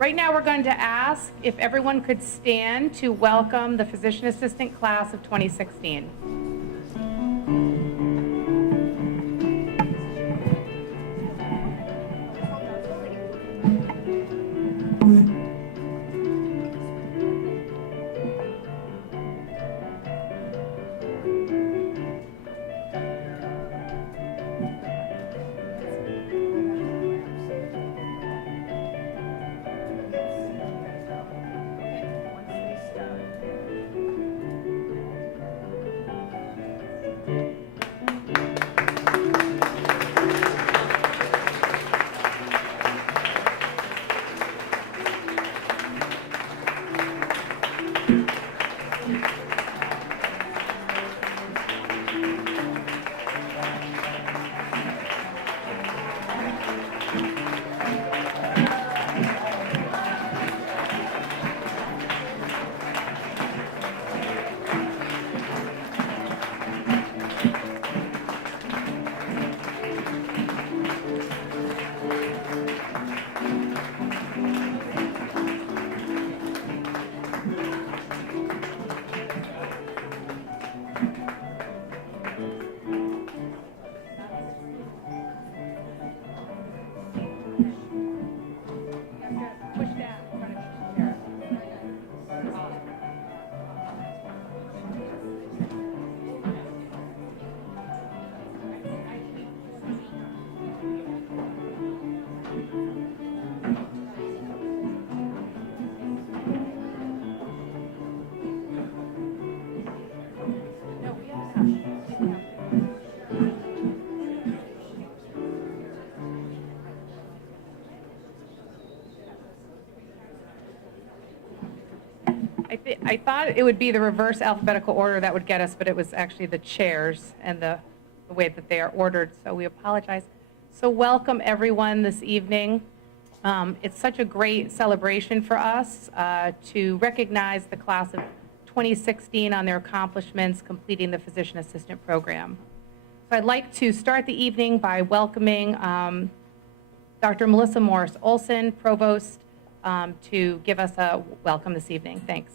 Right now we're going to ask if everyone could stand to welcome the physician assistant class of 2016. I thought it would be the reverse alphabetical order that would get us, but it was actually the chairs and the way that they are ordered, so we apologize. So welcome everyone this evening. It's such a great celebration for us to recognize the class of 2016 on their accomplishments completing the physician assistant program. So I'd like to start the evening by welcoming Dr. Melissa Morris Olson, Provost, to give us a welcome this evening. Thanks.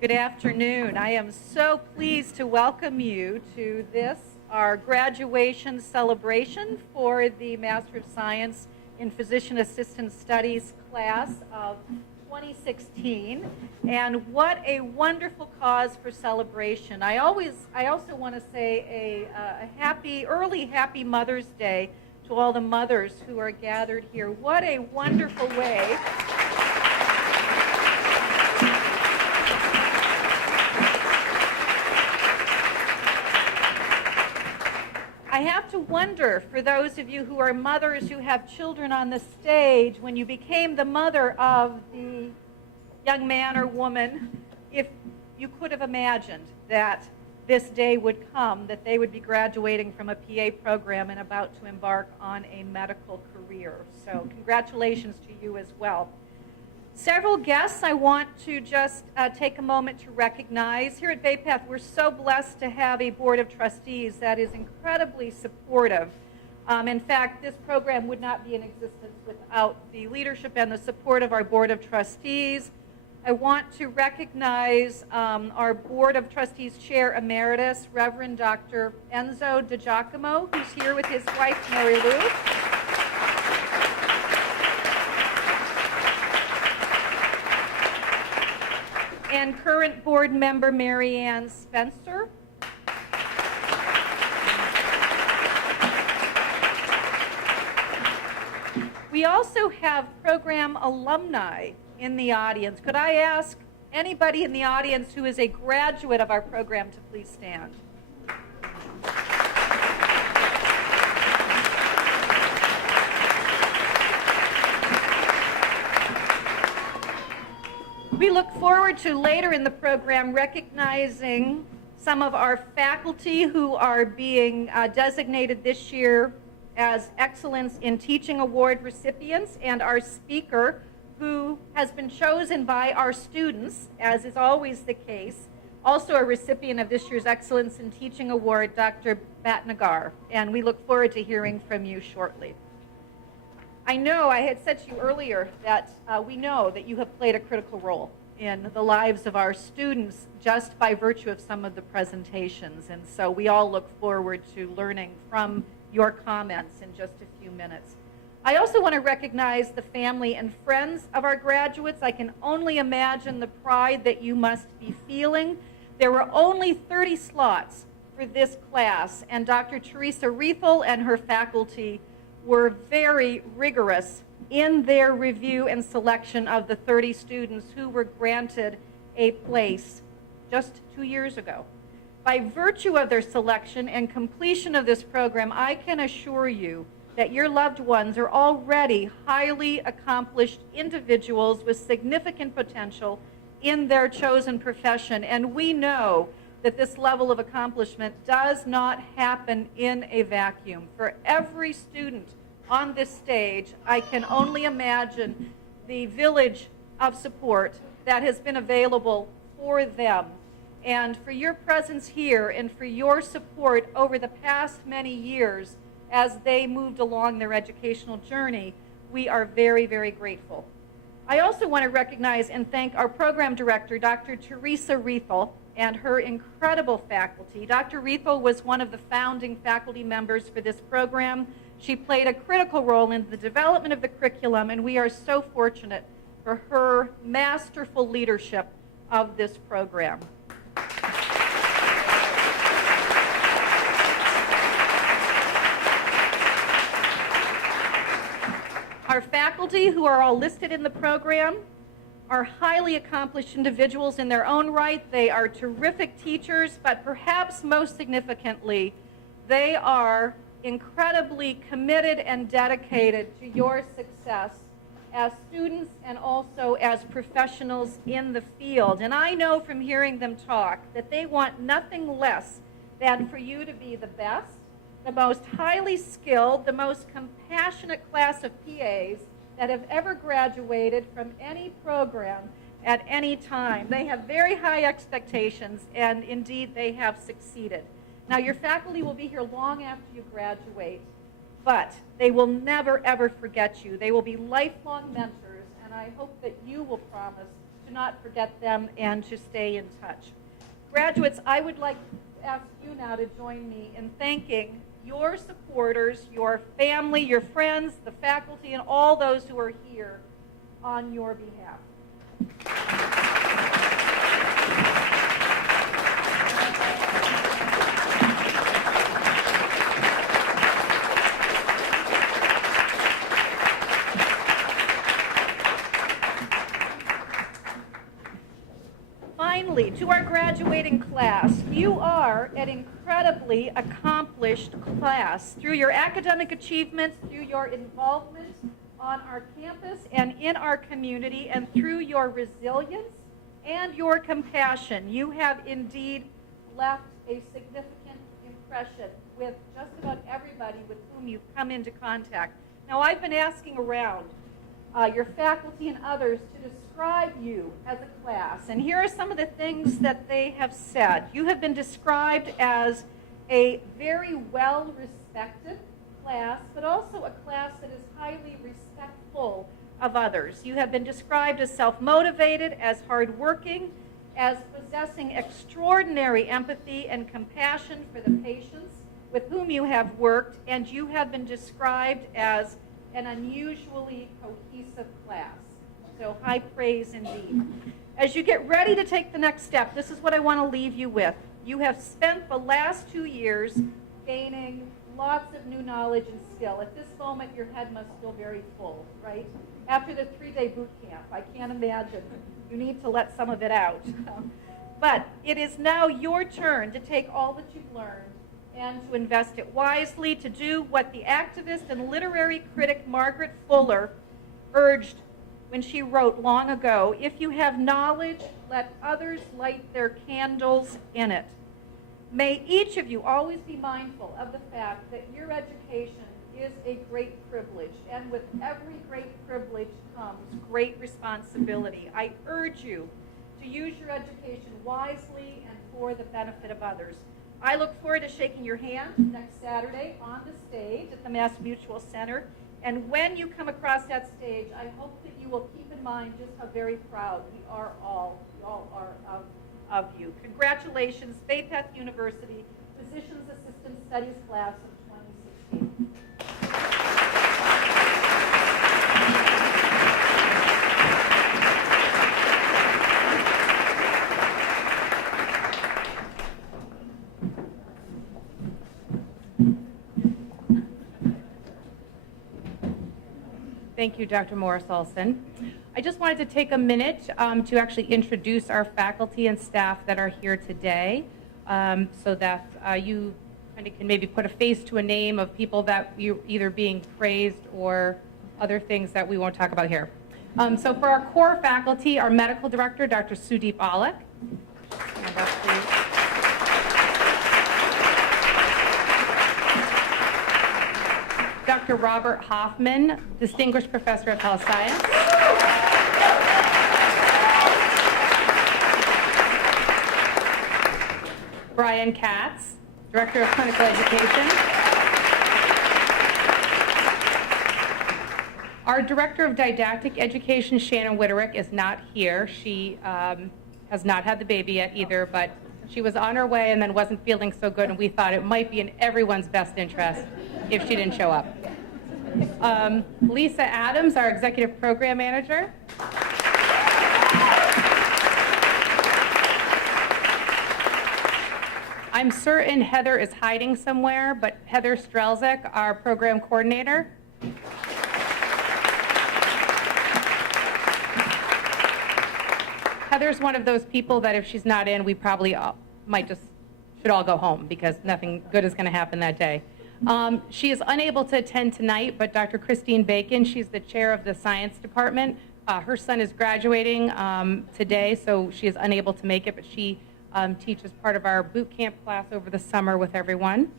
Good afternoon. I am so pleased to welcome you to this, our graduation celebration for the Master of Science in Physician Assistant Studies class of 2016. And what a wonderful cause for celebration. I also want to say a early happy Mother's Day to all the mothers who are gathered here. What a wonderful way. I have to wonder, for those of you who are mothers who have children on the stage, when you became the mother of the young man or woman, if you could have imagined that this day would come, that they would be graduating from a PA program and about to embark on a medical career. So congratulations to you as well. Several guests I want to just take a moment to recognize. Here at Bay Path, we're so blessed to have a board of trustees that is incredibly supportive. In fact, this program would not be in existence without the leadership and the support of our board of trustees. I want to recognize our board of trustees chair emeritus, Reverend Dr. Enzo DiGiacomo, who's here with his wife, Mary Lou. And current board member Mary Ann Spencer. We also have program alumni in the audience. Could I ask anybody in the audience who is a graduate of our program to please stand? We look forward to later in the program recognizing some of our faculty who are being designated this year as Excellence in Teaching Award recipients, and our speaker who has been chosen by our students, as is always the case, also a recipient of this year's Excellence in Teaching Award, Dr. Bhatnagar, and we look forward to hearing from you shortly. I know I had said to you earlier that we know that you have played a critical role in the lives of our students just by virtue of some of the presentations, and so we all look forward to learning from your comments in just a few minutes. I also want to recognize the family and friends of our graduates. I can only imagine the pride that you must be feeling. There were only 30 slots for this class, and Dr. Teresa Riethel and her faculty were very rigorous in their review and selection of the 30 students who were granted a place just 2 years ago. By virtue of their selection and completion of this program, I can assure you that your loved ones are already highly accomplished individuals with significant potential in their chosen profession. And we know that this level of accomplishment does not happen in a vacuum. For every student on this stage, I can only imagine the village of support that has been available for them. And for your presence here and for your support over the past many years as they moved along their educational journey, we are very, very grateful. I also want to recognize and thank our program director, Dr. Teresa Riethel, and her incredible faculty. Dr. Riethel was one of the founding faculty members for this program. She played a critical role in the development of the curriculum, and we are so fortunate for her masterful leadership of this program. Our faculty, who are all listed in the program, are highly accomplished individuals in their own right. They are terrific teachers, but perhaps most significantly, they are incredibly committed and dedicated to your success as students and also as professionals in the field. And I know from hearing them talk that they want nothing less than for you to be the best, the most highly skilled, the most compassionate class of PAs that have ever graduated from any program at any time. They have very high expectations, and indeed they have succeeded. Now, your faculty will be here long after you graduate, but they will never, ever forget you. They will be lifelong mentors, and I hope that you will promise to not forget them and to stay in touch. Graduates, I would like to ask you now to join me in thanking your supporters, your family, your friends, the faculty, and all those who are here on your behalf. Finally, to our graduating class, you are an incredibly accomplished class. Through your academic achievements, through your involvement on our campus and in our community, and through your resilience and your compassion, you have indeed left a significant impression with just about everybody with whom you've come into contact. Now, I've been asking around your faculty and others to describe you as a class. And here are some of the things that they have said. You have been described as a very well-respected class, but also a class that is highly respectful of others. You have been described as self-motivated, as hardworking, as possessing extraordinary empathy and compassion for the patients with whom you have worked, and you have been described as an unusually cohesive class. So high praise indeed. As you get ready to take the next step, this is what I want to leave you with. You have spent the last 2 years gaining lots of new knowledge and skill. At this moment, your head must feel very full, right? After the 3-day boot camp, I can't imagine. You need to let some of it out. But it is now your turn to take all that you've learned and to invest it wisely, to do what the activist and literary critic Margaret Fuller urged when she wrote long ago, "If you have knowledge, let others light their candles in it." May each of you always be mindful of the fact that your education is a great privilege, and with every great privilege comes great responsibility. I urge you to use your education wisely and for the benefit of others. I look forward to shaking your hand next Saturday on the stage at the Mass Mutual Center. And when you come across that stage, I hope that you will keep in mind just how very proud we all are of you. Congratulations, Faith Path University Physicians Assistant Studies Class of 2016. Thank you, Dr. Morris-Olson. I just wanted to take a minute to actually introduce our faculty and staff that are here today so that you kind of can maybe put a face to a name of people that you're either being praised or other things that we won't talk about here. So for our core faculty, our medical director, Dr. Sudeep Alek. Stand up, please. Dr. Robert Hoffman, Distinguished Professor of Health Science. Brian Katz, Director of Clinical Education. Our Director of Didactic Education, Shannon Witterick, is not here. She has not had the baby yet either, but she was on her way and then wasn't feeling so good, and we thought it might be in everyone's best interest if she didn't show up. Lisa Adams, our Executive Program Manager. I'm certain Heather is hiding somewhere, but Heather Strelzik, our Program Coordinator. Heather's one of those people that if she's not in, we probably should all go home because nothing good is going to happen that day. She is unable to attend tonight, but Dr. Christine Bacon, she's the chair of the science department. Her son is graduating today, so she is unable to make it, but she teaches part of our boot camp class over the summer with everyone.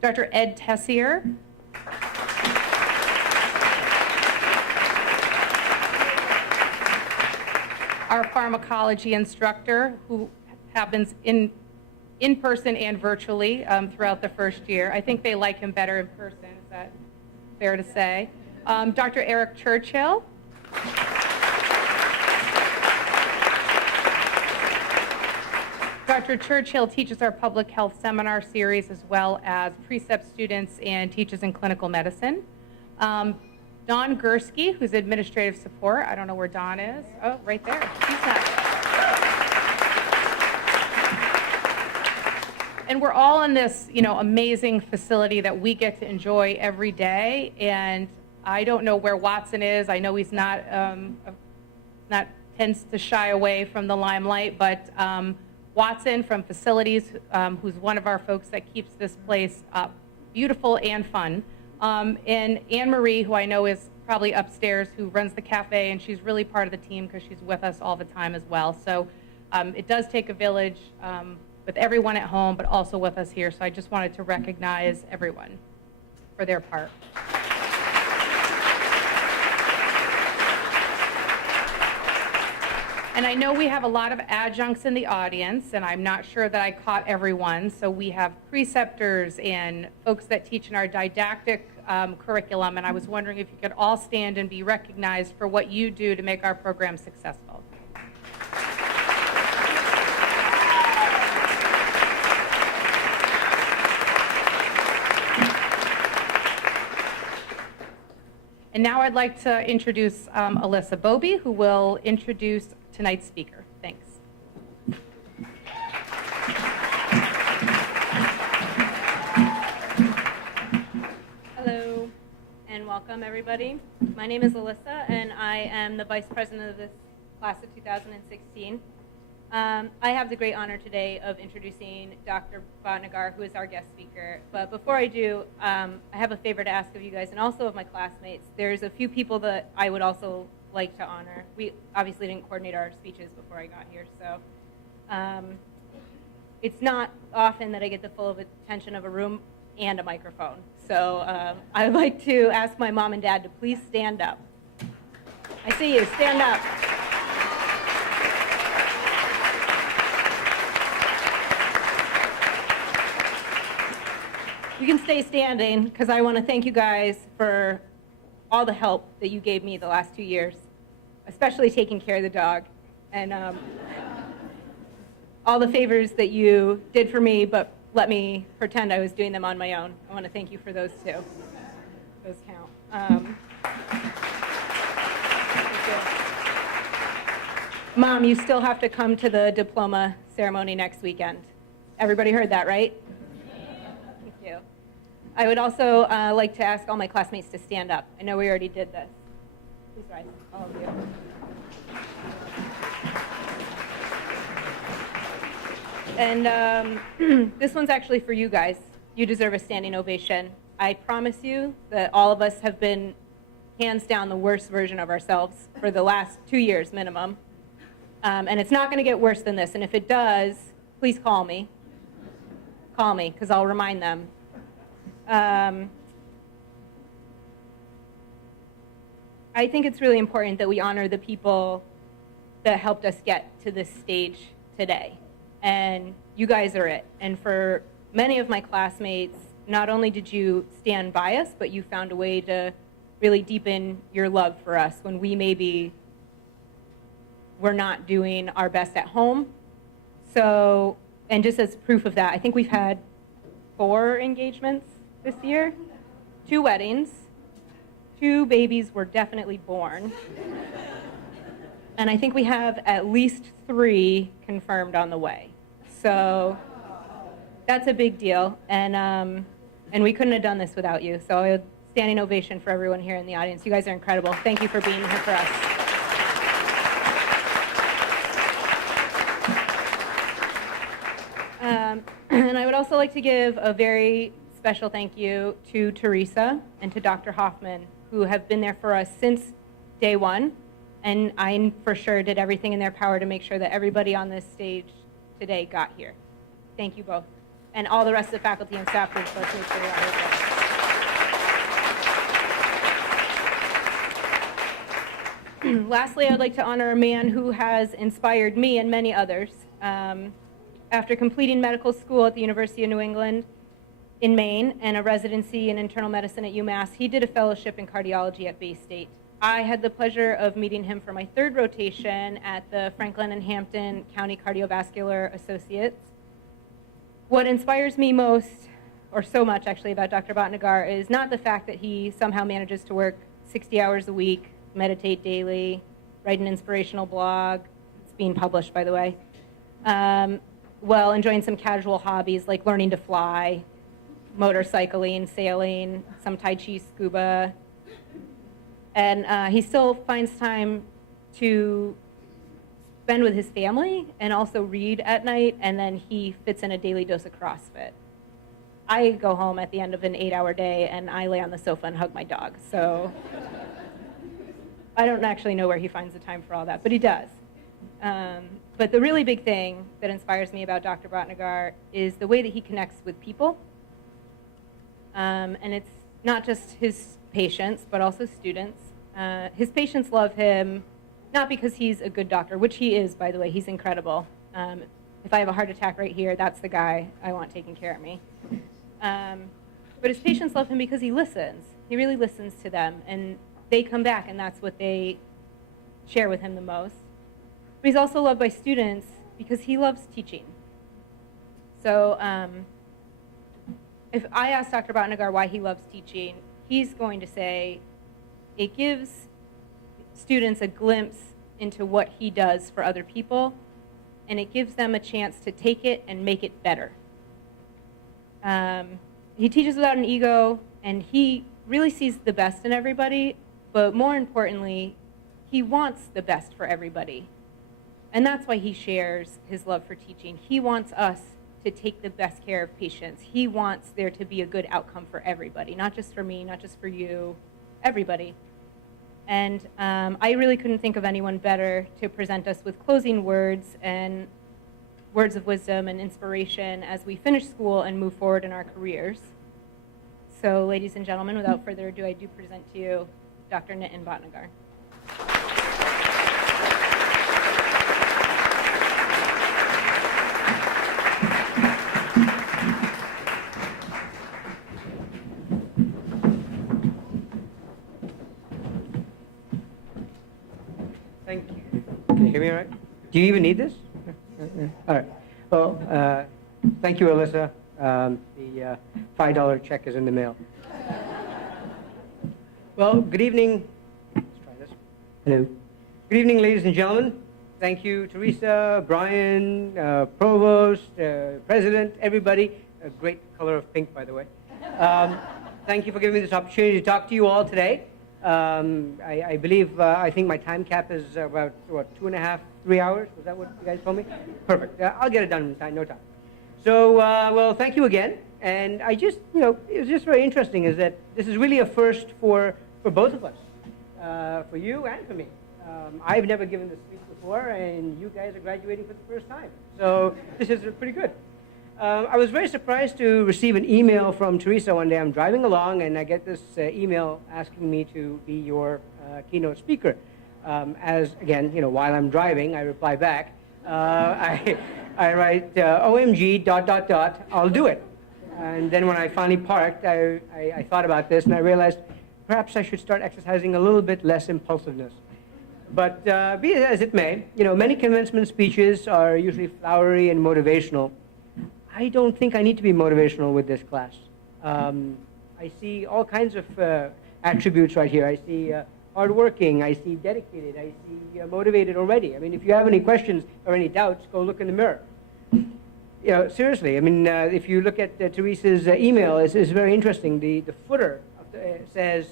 Dr. Ed Tessier. Our pharmacology instructor, who happens in person and virtually throughout the first year. I think they like him better in person. Is that fair to say? Dr. Eric Churchill. Dr. Churchill teaches our public health seminar series as well as precept students and teaches in clinical medicine. Dawn Gursky, who's administrative support. I don't know where Dawn is. Oh, right there. She's not. And we're all in this, amazing facility that we get to enjoy every day. And I don't know where Watson is. I know he's not tends to shy away from the limelight, but Watson from facilities, who's one of our folks that keeps this place beautiful and fun. And Anne Marie, who I know is probably upstairs, who runs the cafe, and she's really part of the team because she's with us all the time as well. So it does take a village with everyone at home, but also with us here. So I just wanted to recognize everyone for their part. And I know we have a lot of adjuncts in the audience, and I'm not sure that I caught everyone. So we have preceptors and folks that teach in our didactic curriculum, and I was wondering if you could all stand and be recognized for what you do to make our program successful. And now I'd like to introduce Alyssa Bobie, who will introduce tonight's speaker. Thanks. Hello, and welcome everybody. My name is Alyssa, and I am the Vice President of this class of 2016. I have the great honor today of introducing Dr. Bhatnagar, who is our guest speaker. But before I do, I have a favor to ask of you guys, and also of my classmates. There's a few people that I would also like to honor. We obviously didn't coordinate our speeches before I got here, so it's not often that I get the full attention of a room and a microphone. So I'd like to ask my mom and dad to please stand up. I see you, stand up. You can stay standing because I want to thank you guys for all the help that you gave me the last 2 years, especially taking care of the dog, and all the favors that you did for me but let me pretend I was doing them on my own. I want to thank you for those too. Those count. Mom, you still have to come to the diploma ceremony next weekend. Everybody heard that, right? Thank you. I would also like to ask all my classmates to stand up. I know we already did this. Please rise, all of you. And this one's actually for you guys. You deserve a standing ovation. I promise you that all of us have been hands down the worst version of ourselves for the last 2 years minimum. And it's not going to get worse than this. And if it does, please call me. Call me, because I'll remind them. I think it's really important that we honor the people that helped us get to this stage today. And you guys are it. And for many of my classmates, not only did you stand by us, but you found a way to really deepen your love for us when we maybe were not doing our best at home. So, and just as proof of that, I think we've had 4 engagements this year, 2 weddings, 2 babies were definitely born. And I think we have at least 3 confirmed on the way. So that's a big deal. And we couldn't have done this without you. So a standing ovation for everyone here in the audience. You guys are incredible. Thank you for being here for us. And I would also like to give a very special thank you to Teresa and to Dr. Hoffman, who have been there for us since day one. And I for sure did everything in their power to make sure that everybody on this stage today got here. Thank you both. And all the rest of the faculty and staff for both make sure you're here. Lastly, I'd like to honor a man who has inspired me and many others. After completing medical school at the University of New England in Maine and a residency in internal medicine at UMass, he did a fellowship in cardiology at Bay State. I had the pleasure of meeting him for my 3rd rotation at the Franklin and Hampton County Cardiovascular Associates. What inspires me most, or so much actually, about Dr. Bhatnagar is not the fact that he somehow manages to work 60 hours a week, meditate daily, write an inspirational blog. It's being published, by the way. Well, enjoying some casual hobbies like learning to fly, motorcycling, sailing, some Tai Chi, scuba. And he still finds time to spend with his family and also read at night, and then he fits in a daily dose of CrossFit. I go home at the end of an 8-hour day and I lay on the sofa and hug my dog. So I don't actually know where he finds the time for all that, but he does. But the really big thing that inspires me about Dr. Bhatnagar is the way that he connects with people. And it's not just his patients, but also students. His patients love him, not because he's a good doctor, which he is, by the way. He's incredible. If I have a heart attack right here, that's the guy I want taking care of me. But his patients love him because he listens. He really listens to them, and they come back, and that's what they share with him the most. But he's also loved by students because he loves teaching. So if I ask Dr. Bhatnagar why he loves teaching, he's going to say it gives students a glimpse into what he does for other people, and it gives them a chance to take it and make it better. He teaches without an ego, and he really sees the best in everybody, but more importantly, he wants the best for everybody. And that's why he shares his love for teaching. He wants us to take the best care of patients. He wants there to be a good outcome for everybody, not just for me, not just for you, everybody. And I really couldn't think of anyone better to present us with closing words. And words of wisdom and inspiration as we finish school and move forward in our careers. So, ladies and gentlemen, without further ado, I do present to you Dr. Nitin Bhatnagar. Thank you. Can you hear me all right? Do you even need this? All right. Well, thank you, Alyssa. The $5 check is in the mail. Well, good evening. Let's try this. Hello. Good evening, ladies and gentlemen. Thank you, Teresa, Brian, Provost, President, everybody. A great color of pink, by the way. Thank you for giving me this opportunity to talk to you all today. I believe, I think my time cap is about, what, 2.5, 3 hours? Was that what you guys told me? Perfect. I'll get it done in time, no time. So, well, thank you again. And I just, it was just very interesting is that this is really a first for both of us, for you and for me. I've never given this speech before, and you guys are graduating for the first time. So this is pretty good. I was very surprised to receive an email from Teresa one day. I'm driving along, and I get this email asking me to be your keynote speaker. As, again, while I'm driving, I reply back. I write, OMG, ... I'll do it. And then when I finally parked, I thought about this, and I realized perhaps I should start exercising a little bit less impulsiveness. But be it as it may, many commencement speeches are usually flowery and motivational. I don't think I need to be motivational with this class. I see all kinds of attributes right here. I see hardworking, I see dedicated, I see motivated already. I mean, if you have any questions or any doubts, go look in the mirror. Seriously, I mean, if you look at Teresa's email, it's very interesting. The footer says,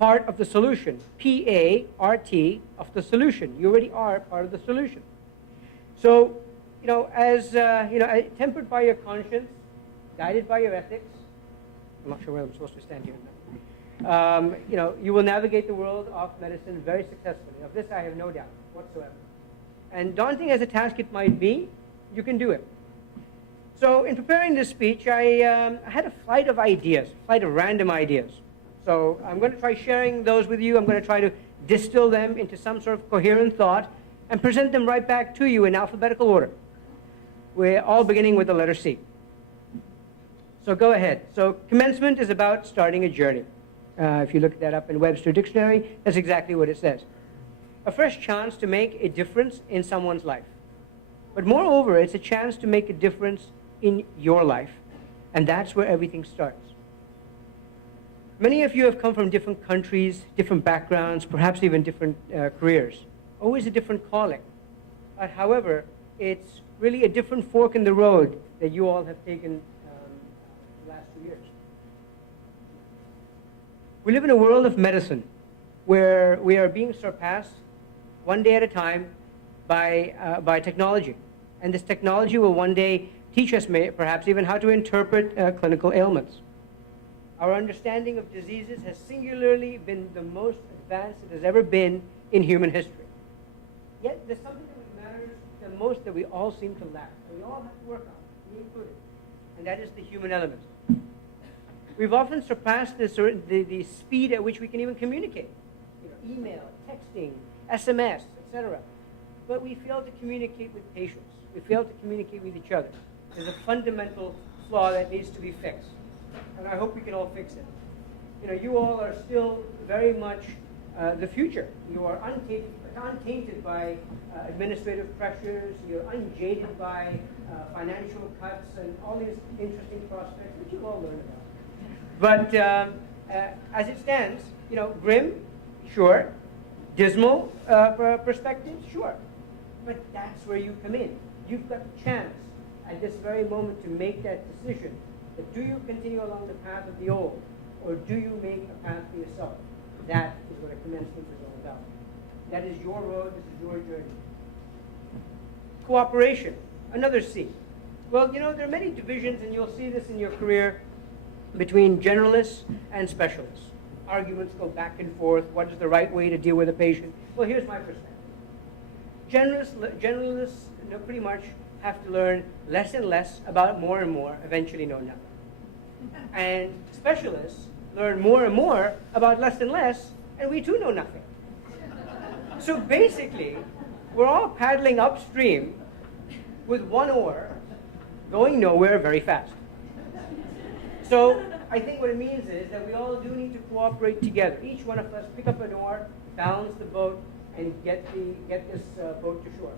part of the solution, P-A-R-T of the solution. You already are part of the solution. So, as, tempered by your conscience, guided by your ethics, I'm not sure where I'm supposed to stand here now. You will navigate the world of medicine very successfully. Of this, I have no doubt whatsoever. And daunting as a task it might be, you can do it. So in preparing this speech, I had a flight of random ideas. So I'm going to try sharing those with you. I'm going to try to distill them into some sort of coherent thought and present them right back to you in alphabetical order. We're all beginning with the letter C. So go ahead. So commencement is about starting a journey. If you look that up in Webster Dictionary, that's exactly what it says. A fresh chance to make a difference in someone's life. But moreover, it's a chance to make a difference in your life. And that's where everything starts. Many of you have come from different countries, different backgrounds, perhaps even different careers. Always a different calling. However, it's really a different fork in the road that you all have taken the last 2 years. We live in a world of medicine where we are being surpassed one day at a time by technology. And this technology will one day teach us perhaps even how to interpret clinical ailments. Our understanding of diseases has singularly been the most advanced it has ever been in human history. Yet there's something that matters the most that we all seem to lack, that we all have to work on, me included, and that is the human element. We've often surpassed the speed at which we can even communicate. Email, texting, SMS, etc. But we fail to communicate with patients. We fail to communicate with each other. There's a fundamental flaw that needs to be fixed. And I hope we can all fix it. You all are still very much the future. You are untainted by administrative pressures. You're unjaded by financial cuts and all these interesting prospects that you've all learned about. But as it stands, grim, sure. Dismal perspective, sure. But that's where you come in. You've got the chance at this very moment to make that decision. That do you continue along the path of the old, or do you make a path for yourself? That is what a commencement is all about. That is your road, this is your journey. Cooperation, another C. Well, there are many divisions, and you'll see this in your career, between generalists and specialists. Arguments go back and forth. What is the right way to deal with a patient? Well, here's my perspective. Generalists pretty much have to learn less and less about more and more, eventually know nothing. And specialists learn more and more about less and less, and we too know nothing. So basically, we're all paddling upstream with one oar, going nowhere very fast. So I think what it means is that we all do need to cooperate together. Each one of us pick up an oar, balance the boat, and get this boat to shore.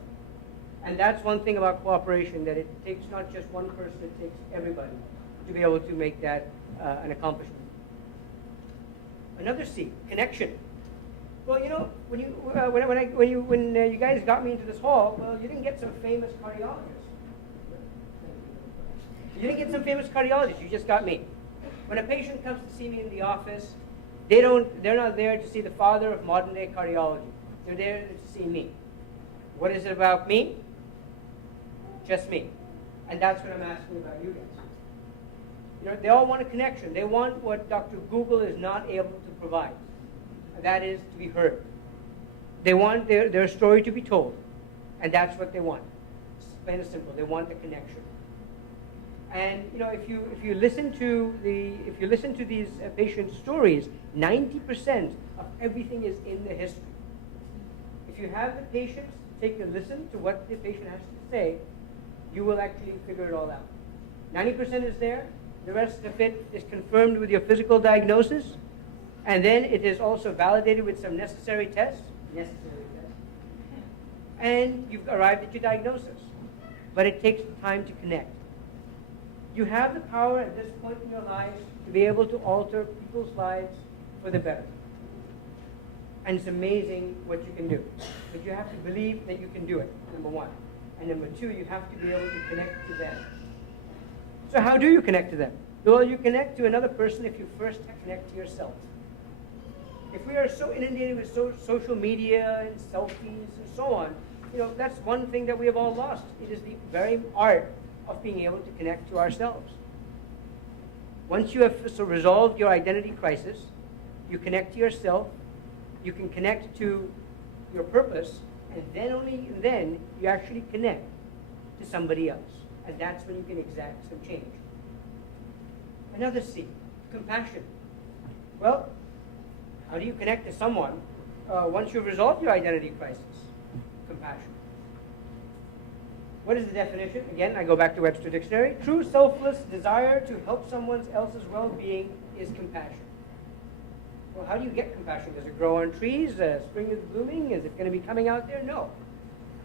And that's one thing about cooperation, that it takes not just one person, it takes everybody to be able to make that an accomplishment. Another C, connection. Well, you know, when you guys got me into this hall, well, you didn't get some famous cardiologist. You didn't get some famous cardiologist. You just got me. When a patient comes to see me in the office, they're not there to see the father of modern day cardiology. They're there to see me. What is it about me? Just me. And that's what I'm asking about you guys. You know, they all want a connection. They want what Dr. Google is not able to provide. And that is to be heard. They want their story to be told. And that's what they want. It's plain and simple. They want the connection. And you know, if you listen to these patient stories, 90% of everything is in the history. If you have the patients take a listen to what the patient has to say, you will actually figure it all out. 90% is there. The rest of it is confirmed with your physical diagnosis, and then it is also validated with some necessary tests. And you've arrived at your diagnosis. But it takes time to connect. You have the power at this point in your lives to be able to alter people's lives for the better. And it's amazing what you can do. But you have to believe that you can do it, number one. And number two, you have to be able to connect to them. So how do you connect to them? Well, you connect to another person if you first connect to yourself. If we are so inundated with social media and selfies and so on, you know, that's one thing that we have all lost. It is the very art of being able to connect to ourselves. Once you have resolved your identity crisis, you connect to yourself, you can connect to your purpose, and then only then you actually connect to somebody else. And that's when you can exact some change. Another C, compassion. Well, how do you connect to someone once you've resolved your identity crisis? Compassion. What is the definition? Again, I go back to Webster Dictionary. True selfless desire to help someone else's well-being is compassion. Well, how do you get compassion? Does it grow on trees? Spring is blooming? Is it going to be coming out there? No.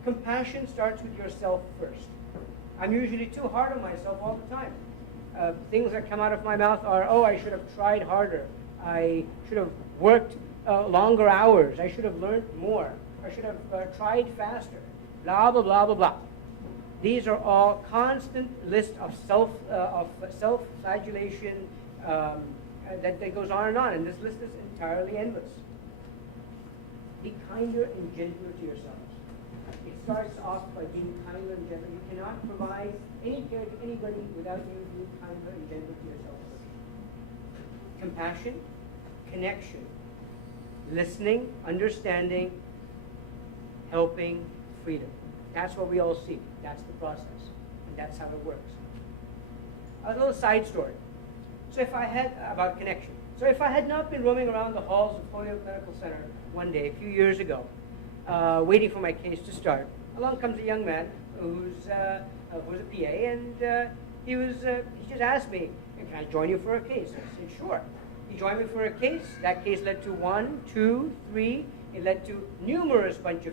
Compassion starts with yourself first. I'm usually too hard on myself all the time. Things that come out of my mouth are, oh, I should have tried harder. I should have worked longer hours. I should have learned more. I should have tried faster. Blah, blah, blah, blah, blah. These are all constant list of self-flagellation that goes on, and this list is entirely endless. Be kinder and gentler to yourselves. It starts off by being kinder and gentler. You cannot provide any care to anybody without you being kinder and gentler to yourself first. Compassion, connection, listening, understanding, helping, freedom. That's what we all see. That's the process. And that's how it works. A little side story. So if I had, about connection. So if I had not been roaming around the halls of Holyoke Medical Center one day, a few years ago, waiting for my case to start, along comes a young man who's a PA, and he just asked me, can I join you for a case? I said, sure. He joined me for a case. That case led to 1, 2, 3. It led to numerous bunch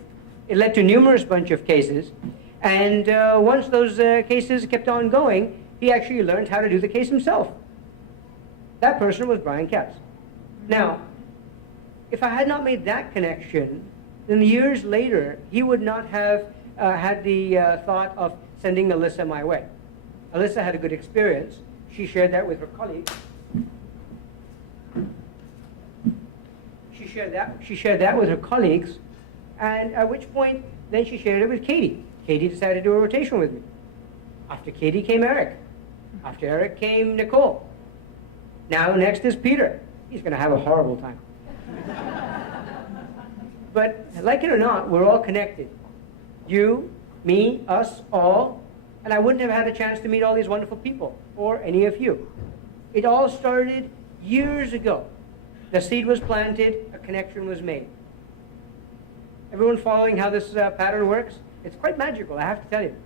of cases. And once those cases kept on going, he actually learned how to do the case himself. That person was Brian Katz. Now, if I had not made that connection, then years later, he would not have had the thought of sending Alyssa my way. Alyssa had a good experience. She shared that with her colleagues. She shared that with her colleagues, and at which point, then she shared it with Katie. Katie decided to do a rotation with me. After Katie came Eric. After Eric came Nicole. Now next is Peter. He's going to have a horrible time. But like it or not, we're all connected. You, me, us, all, and I wouldn't have had a chance to meet all these wonderful people, or any of you. It all started years ago. The seed was planted, a connection was made. Everyone following how this pattern works? It's quite magical, I have to tell you.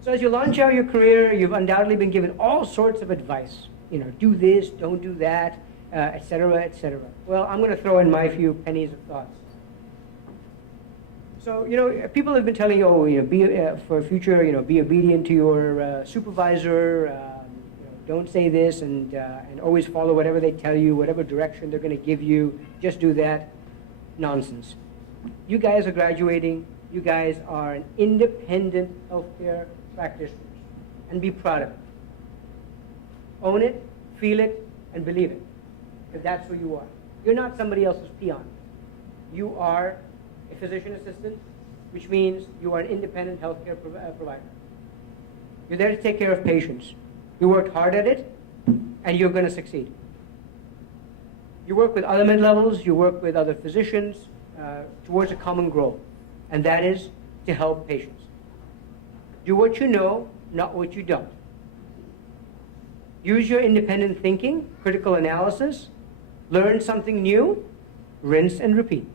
So as you launch out your career, you've undoubtedly been given all sorts of advice. You know, do this, don't do that, etc., etc. Well, I'm going to throw in my few pennies of thoughts. So, you know, people have been telling you, oh, you know, be, for future, you know, be obedient to your supervisor, don't say this, and always follow whatever they tell you, whatever direction they're going to give you, just do that. Nonsense. You guys are graduating. You guys are an independent healthcare practitioners, and be proud of it. Own it, feel it, and believe it, because that's who you are. You're not somebody else's peon. You are a physician assistant, which means you are an independent healthcare provider. You're there to take care of patients. You worked hard at it, and you're going to succeed. You work with other mid-levels, you work with other physicians towards a common goal, and that is to help patients. Do what you know, not what you don't. Use your independent thinking, critical analysis, learn something new, rinse and repeat.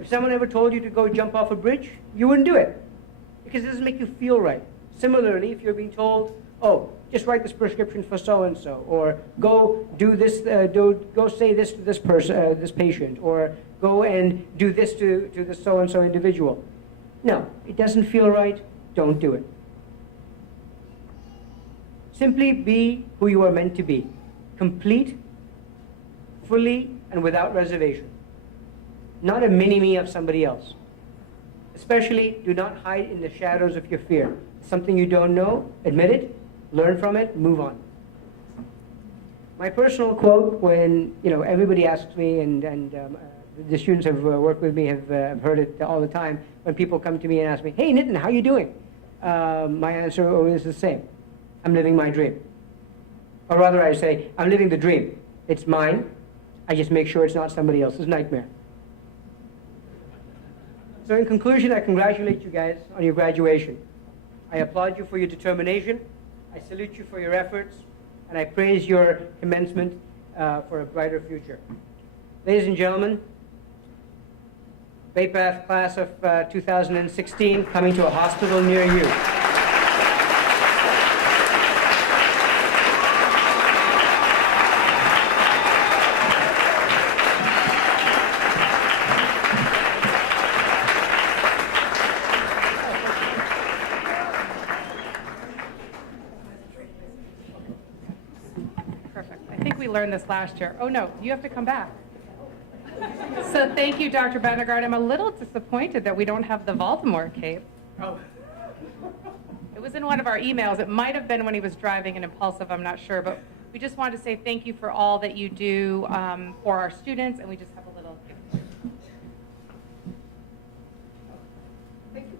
If someone ever told you to go jump off a bridge, you wouldn't do it, because it doesn't make you feel right. Similarly, if you're being told, oh, just write this prescription for so-and-so, or go do this, go say this to this person, this patient, or go and do this to the so-and-so individual. No, it doesn't feel right, don't do it. Simply be who you are meant to be, complete, fully, and without reservation. Not a mini-me of somebody else. Especially, do not hide in the shadows of your fear. Something you don't know, admit it, learn from it, move on. My personal quote, when everybody asks me, and the students have worked with me have heard it all the time, when people come to me and ask me, hey Nitin, how you doing? My answer always is the same. I'm living my dream. Or rather I say, I'm living the dream. It's mine. I just make sure it's not somebody else's nightmare. So in conclusion, I congratulate you guys on your graduation. I applaud you for your determination. I salute you for your efforts. And I praise your commencement for a brighter future. Ladies and gentlemen, Bay Path class of 2016 coming to a hospital near you. Learned this last year. Oh no, you have to come back. So thank you, Dr. Benegard. I'm a little disappointed that we don't have the Baltimore cape. Oh. It was in one of our emails. It might have been when he was driving and impulsive, I'm not sure, but we just wanted to say thank you for all that you do for our students, and we just have a little gift. Thank you.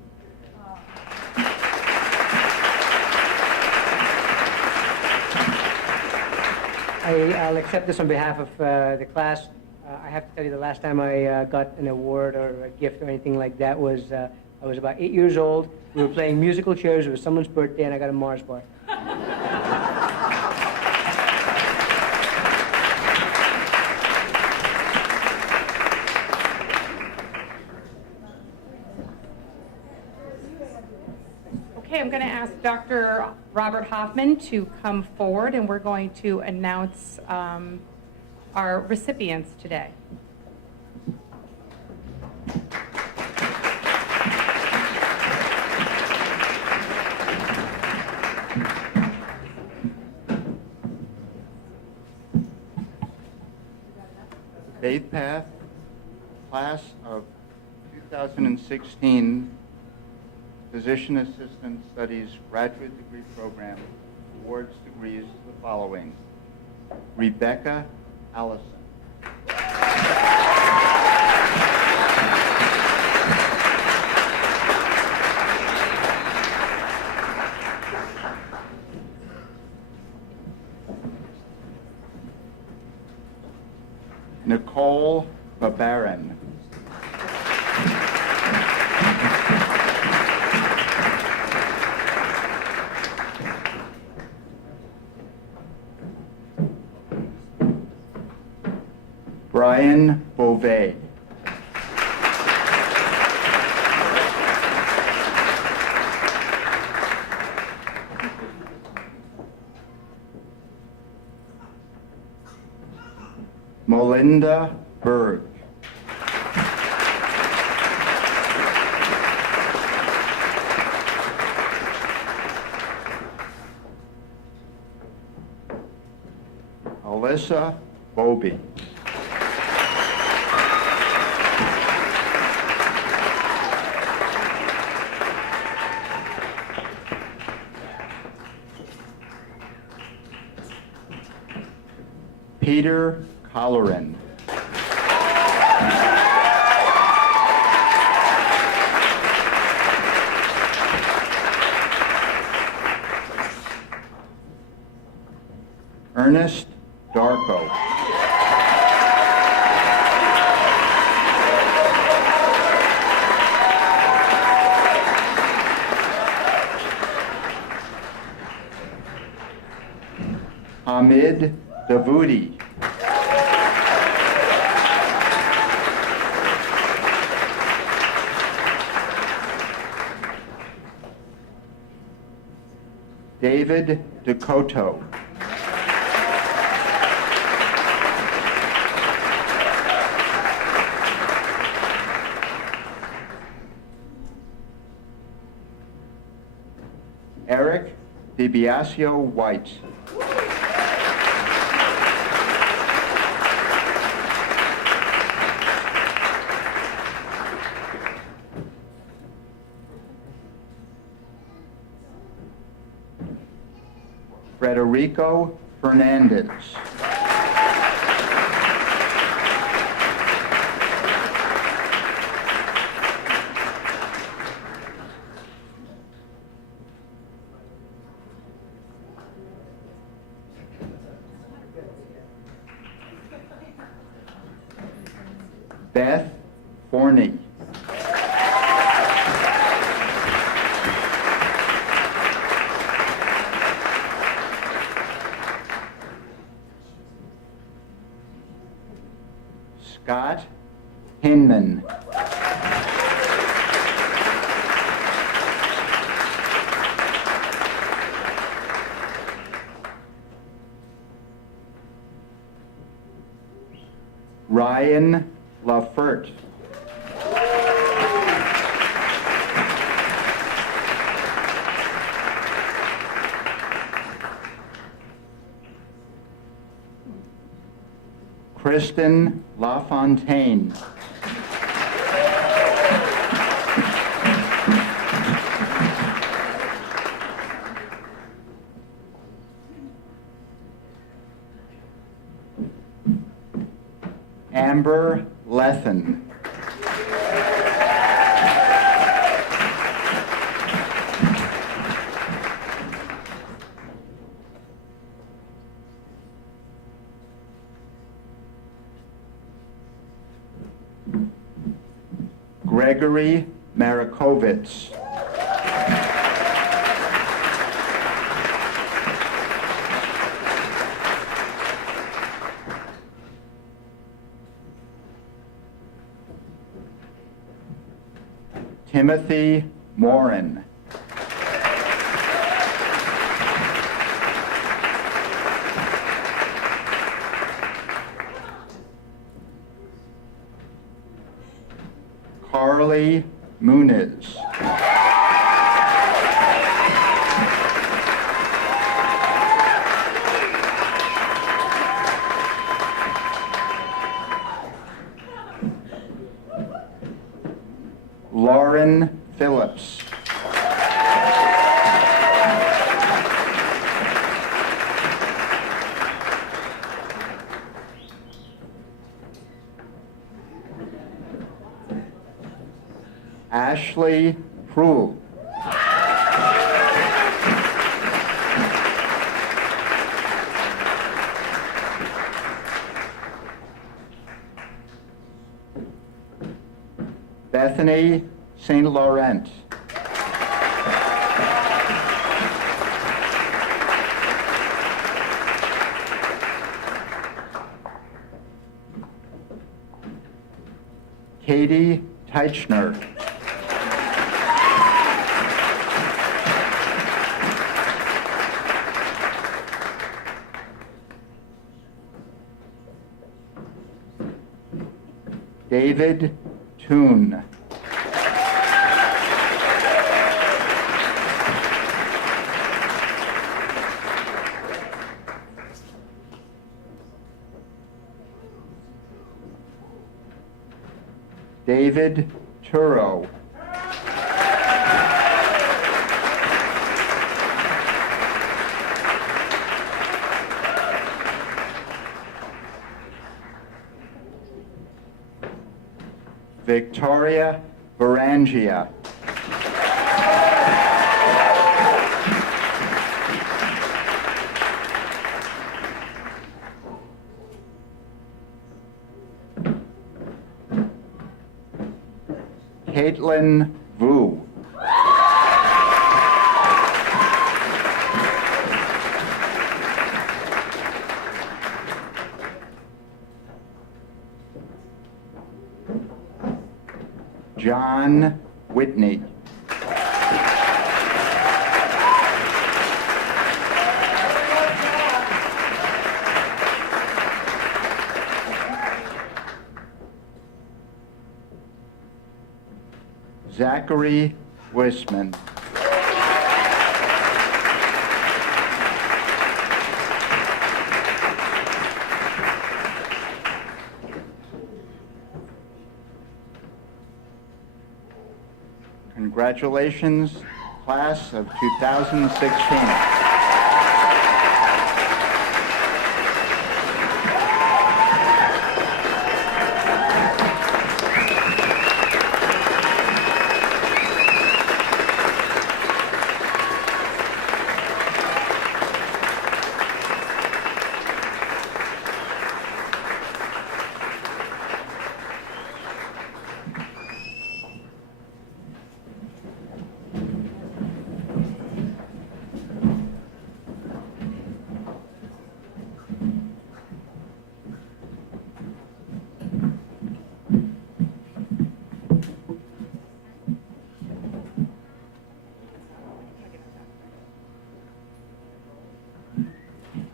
I'll accept this on behalf of the class. I have to tell you, the last time I got an award or a gift or anything like that was, I was about 8 years old. We were playing musical chairs. It was someone's birthday, and I got a Mars bar. Okay, I'm going to ask Dr. Robert Hoffman to come forward, and we're going to announce our recipients today. Bay Path class of 2016 Physician Assistant Studies Graduate Degree Program awards degrees to the following: Rebecca Allison. Nicole Babarin. Brian Beauvais. Melinda Berg. Alyssa Bobie. Peter Colleran. Ernest Darko. Hamid Davoudi. David Decoto. Eric DiBiasio White. Federico Fernandez. Beth Forney. Scott Hinman. Ryan Lafert. Kristen LaFontaine. Amber Lethen. Gregory Marakovitz. Timothy Morin. Carly Muniz. Lauren Phillips. Ashley Proul. Bethany St. Laurent. Katie Teichner. David Toon. David Turo. Victoria Barangia. Caitlin Vu. John Whitney. Zachary Wisman. Congratulations, class of 2016.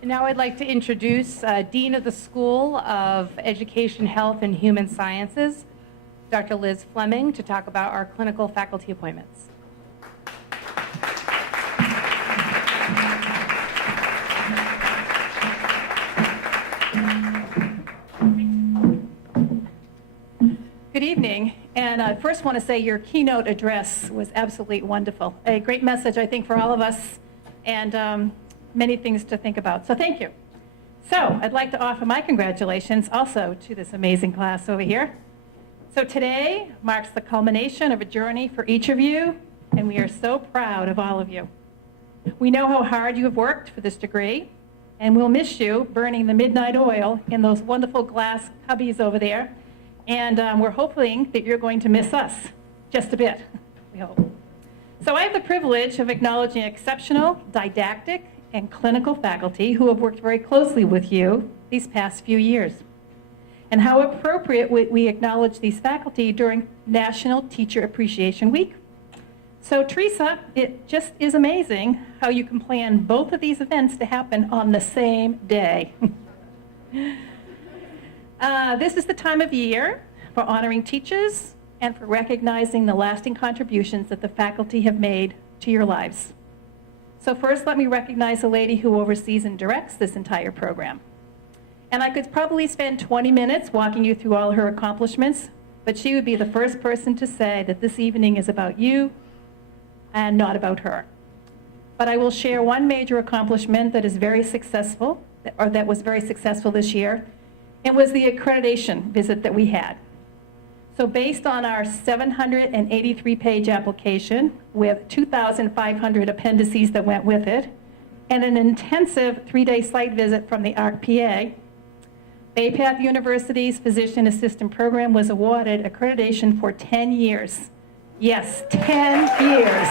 Now I'd like to introduce Dean of the School of Education, Health, and Human Sciences, Dr. Liz Fleming, to talk about our clinical faculty appointments. Good evening, and I first want to say your keynote address was absolutely wonderful. A great message, I think, for all of us, and many things to think about. So thank you. So I'd like to offer my congratulations also to this amazing class over here. So today marks the culmination of a journey for each of you, and we are so proud of all of you. We know how hard you have worked for this degree, and we'll miss you burning the midnight oil in those wonderful glass cubbies over there. And we're hoping that you're going to miss us just a bit, we hope. So I have the privilege of acknowledging exceptional, didactic, and clinical faculty who have worked very closely with you these past few years. And how appropriate we acknowledge these faculty during National Teacher Appreciation Week. So Teresa, it just is amazing how you can plan both of these events to happen on the same day. This is the time of year for honoring teachers and for recognizing the lasting contributions that the faculty have made to your lives. So first, let me recognize the lady who oversees and directs this entire program. And I could probably spend 20 minutes walking you through all her accomplishments, but she would be the first person to say that this evening is about you and not about her. But I will share one major accomplishment that is very successful, or that was very successful this year, and was the accreditation visit that we had. So based on our 783-page application with 2,500 appendices that went with it, and an intensive 3-day site visit from the ARC-PA, Bay Path University's Physician Assistant Program was awarded accreditation for 10 years. Yes, 10 years.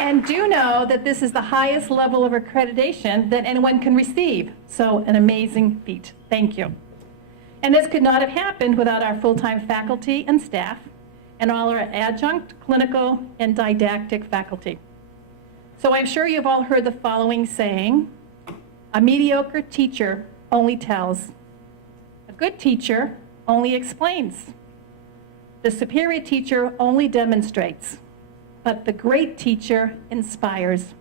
And do know that this is the highest level of accreditation that anyone can receive. So an amazing feat. Thank you. And this could not have happened without our full-time faculty and staff and all our adjunct, clinical, and didactic faculty. So I'm sure you've all heard the following saying, a mediocre teacher only tells. A good teacher only explains. The superior teacher only demonstrates. But the great teacher inspires.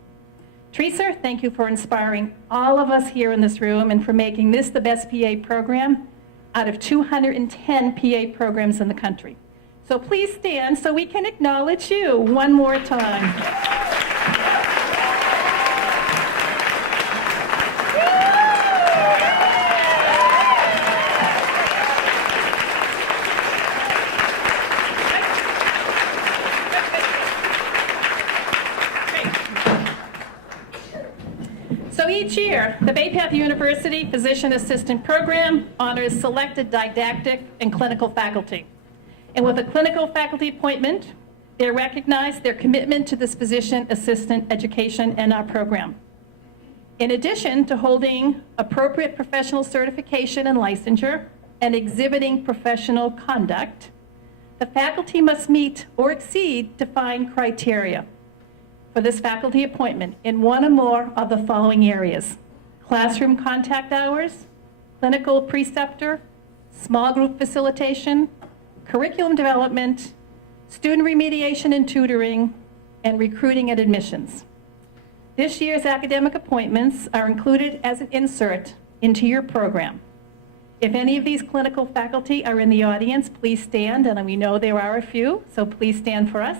Teresa, thank you for inspiring all of us here in this room and for making this the best PA program out of 210 PA programs in the country. So please stand so we can acknowledge you one more time. So each year, the Bay Path University Physician Assistant Program honors selected didactic and clinical faculty. And with a clinical faculty appointment, they recognize their commitment to this physician assistant education in our program. In addition to holding appropriate professional certification and licensure and exhibiting professional conduct, the faculty must meet or exceed defined criteria for this faculty appointment in one or more of the following areas: classroom contact hours, clinical preceptor, small group facilitation, curriculum development, student remediation and tutoring, and recruiting and admissions. This year's academic appointments are included as an insert into your program. If any of these clinical faculty are in the audience, please stand, and we know there are a few, so please stand for us.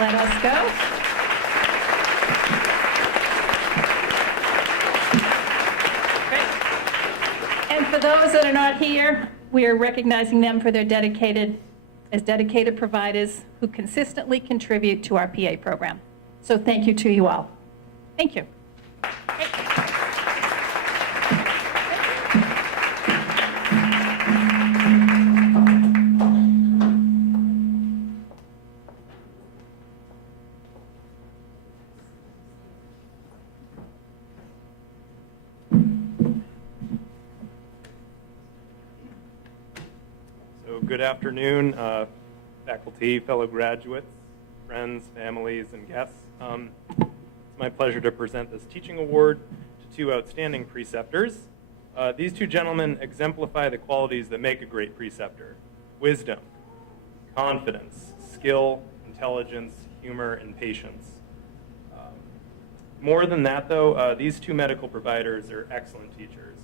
Let us go. Great. And for those that are not here, we are recognizing them for their dedicated providers who consistently contribute to our PA program. So thank you to you all. Thank you. Great. Good afternoon, faculty, fellow graduates, friends, families, and guests. It's my pleasure to present this teaching award to two outstanding preceptors. These two gentlemen exemplify the qualities that make a great preceptor: wisdom, confidence, skill, intelligence, humor, and patience. More than that, though, these two medical providers are excellent teachers.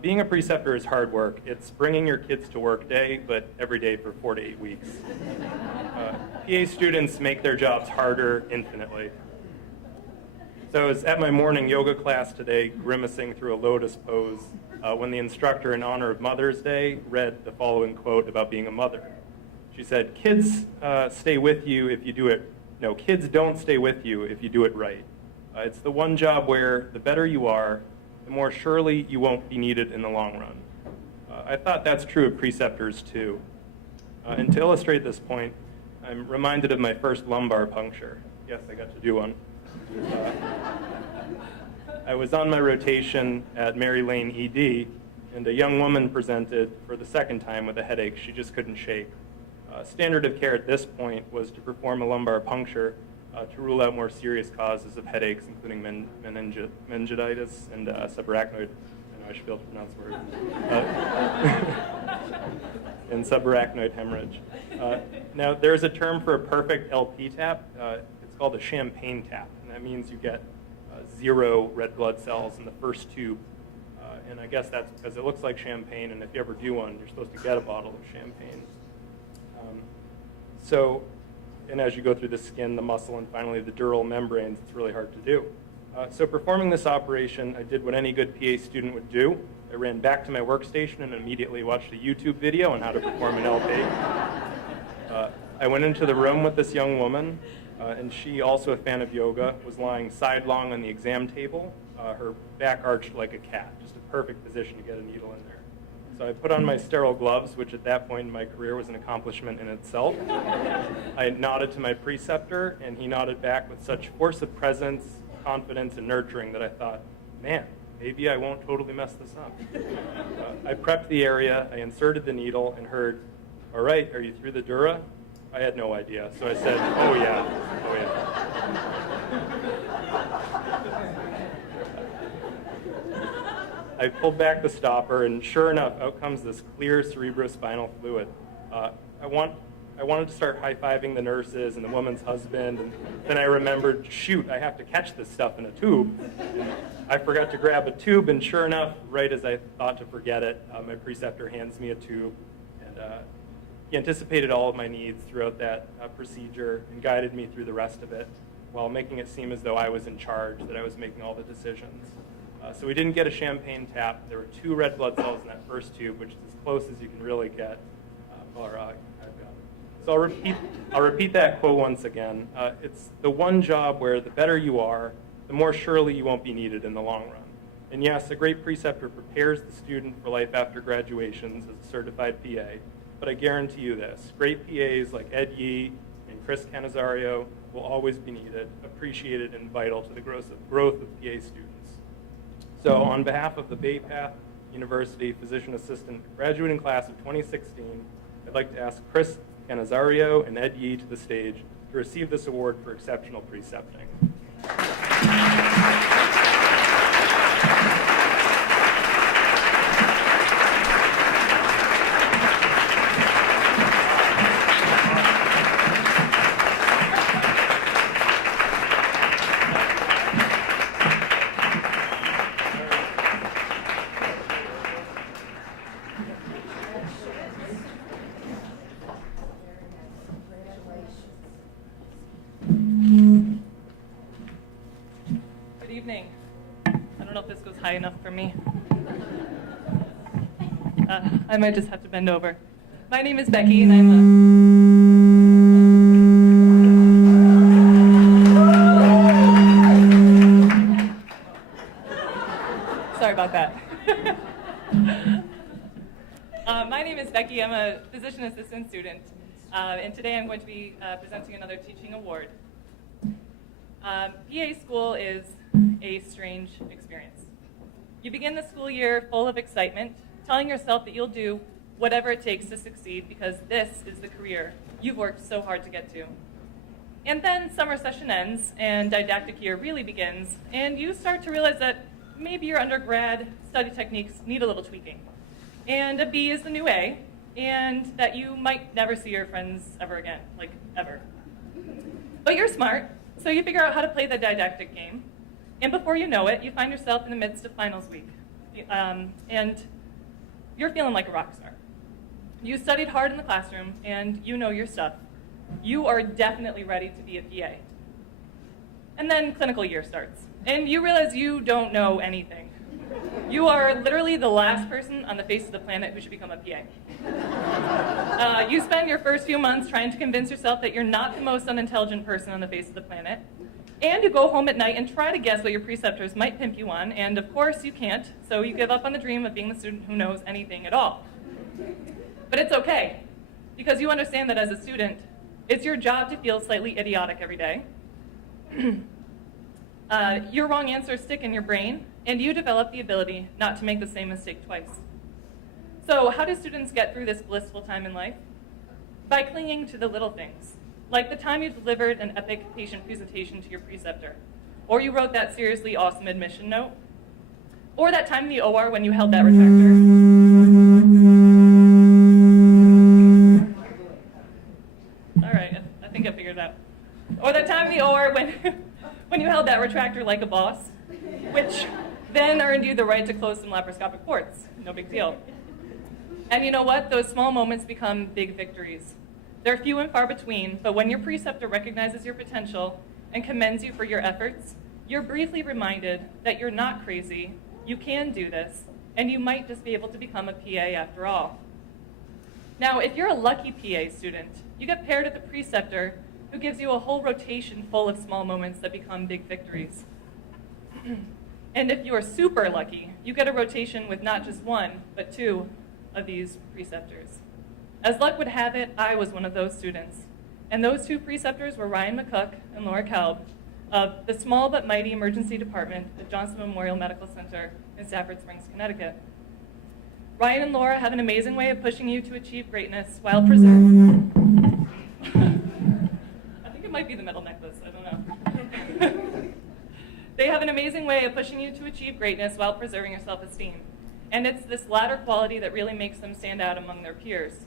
Being a preceptor is hard work. It's bringing your kids to work day, but every day for 4 to 8 weeks. PA students make their jobs harder infinitely. So I was at my morning yoga class today, grimacing through a lotus pose, when the instructor, in honor of Mother's Day, read the following quote about being a mother. She said, kids stay with you if you do it. No, kids don't stay with you if you do it right. It's the one job where the better you are, the more surely you won't be needed in the long run. I thought that's true of preceptors too. And to illustrate this point, I'm reminded of my first lumbar puncture. Yes, I got to do one. I was on my rotation at Mary Lane ED, and a young woman presented for the second time with a headache she just couldn't shake. Standard of care at this point was to perform a lumbar puncture to rule out more serious causes of headaches, including meningitis and subarachnoid. I know I should be able to pronounce words. And subarachnoid hemorrhage. Now, there's a term for a perfect LP tap. It's called a champagne tap, and that means you get 0 red blood cells in the first tube. And I guess that's because it looks like champagne, and if you ever do one, you're supposed to get a bottle of champagne. And as you go through the skin, the muscle, and finally the dural membranes, it's really hard to do. So performing this operation, I did what any good PA student would do. I ran back to my workstation and immediately watched a YouTube video on how to perform an LP. I went into the room with this young woman, and she, also a fan of yoga, was lying sidelong on the exam table, her back arched like a cat, just a perfect position to get a needle in there. So I put on my sterile gloves, which at that point in my career was an accomplishment in itself. I nodded to my preceptor, and he nodded back with such force of presence, confidence, and nurturing that I thought, man, maybe I won't totally mess this up. I prepped the area, I inserted the needle, and heard, all right, are you through the dura? I had no idea, so I said, oh yeah, oh yeah. I pulled back the stopper, and sure enough, out comes this clear cerebrospinal fluid. I wanted to start high-fiving the nurses and the woman's husband, and then I remembered, shoot, I have to catch this stuff in a tube. And I forgot to grab a tube, and sure enough, right as I thought to forget it, my preceptor hands me a tube, and he anticipated all of my needs throughout that procedure and guided me through the rest of it while making it seem as though I was in charge, that I was making all the decisions. So we didn't get a champagne tap. There were 2 red blood cells in that first tube, which is as close as you can really get. So I'll repeat that quote once again. It's the one job where the better you are, the more surely you won't be needed in the long run. And yes, a great preceptor prepares the student for life after graduations as a certified PA, but I guarantee you this, great PAs like Ed Yee and Chris Canizario will always be needed, appreciated, and vital to the growth of PA students. So on behalf of the Bay Path University Physician Assistant graduating class of 2016, I'd like to ask Chris Canizario and Ed Yee to the stage to receive this award for exceptional precepting. Good evening. I don't know if this goes high enough for me. I might just have to bend over. My name is Becky, and I'm sorry about that. My name is Becky. I'm a physician assistant student, and today I'm going to be presenting another teaching award. PA school is a strange experience. You begin the school year full of excitement, telling yourself that you'll do whatever it takes to succeed because this is the career you've worked so hard to get to. And then summer session ends and didactic year really begins, and you start to realize that maybe your undergrad study techniques need a little tweaking. And a B is the new A, and that you might never see your friends ever again, like ever. But you're smart, so you figure out how to play the didactic game. And before you know it, you find yourself in the midst of finals week. And you're feeling like a rock star. You studied hard in the classroom, and you know your stuff. You are definitely ready to be a PA. And then clinical year starts, and you realize you don't know anything. You are literally the last person on the face of the planet who should become a PA. You spend your first few months trying to convince yourself that you're not the most unintelligent person on the face of the planet. And you go home at night and try to guess what your preceptors might pimp you on, and of course you can't, so you give up on the dream of being the student who knows anything at all. But it's okay, because you understand that as a student, it's your job to feel slightly idiotic every day. Your wrong answers stick in your brain, and you develop the ability not to make the same mistake twice. So how do students get through this blissful time in life? By clinging to the little things, like the time you delivered an epic patient presentation to your preceptor, or you wrote that seriously awesome admission note, or that time in the OR when you held that retractor. All right, I think I figured it out. Or that time in the OR when you held that retractor like a boss, which then earned you the right to close some laparoscopic ports. No big deal. And you know what? Those small moments become big victories. They're few and far between, but when your preceptor recognizes your potential and commends you for your efforts, you're briefly reminded that you're not crazy, you can do this, and you might just be able to become a PA after all. Now, if you're a lucky PA student, you get paired with a preceptor who gives you a whole rotation full of small moments that become big victories. And if you are super lucky, you get a rotation with not just one, but two of these preceptors. As luck would have it, I was one of those students. And those two preceptors were Ryan McCook and Laura Kalb of the small but mighty emergency department at Johnson Memorial Medical Center in Stafford Springs, Connecticut. Ryan and Laura have an amazing way of pushing you to achieve greatness while preserving. I think it might be the metal necklace, I don't know. They have an amazing way of pushing you to achieve greatness while preserving your self-esteem. And it's this latter quality that really makes them stand out among their peers.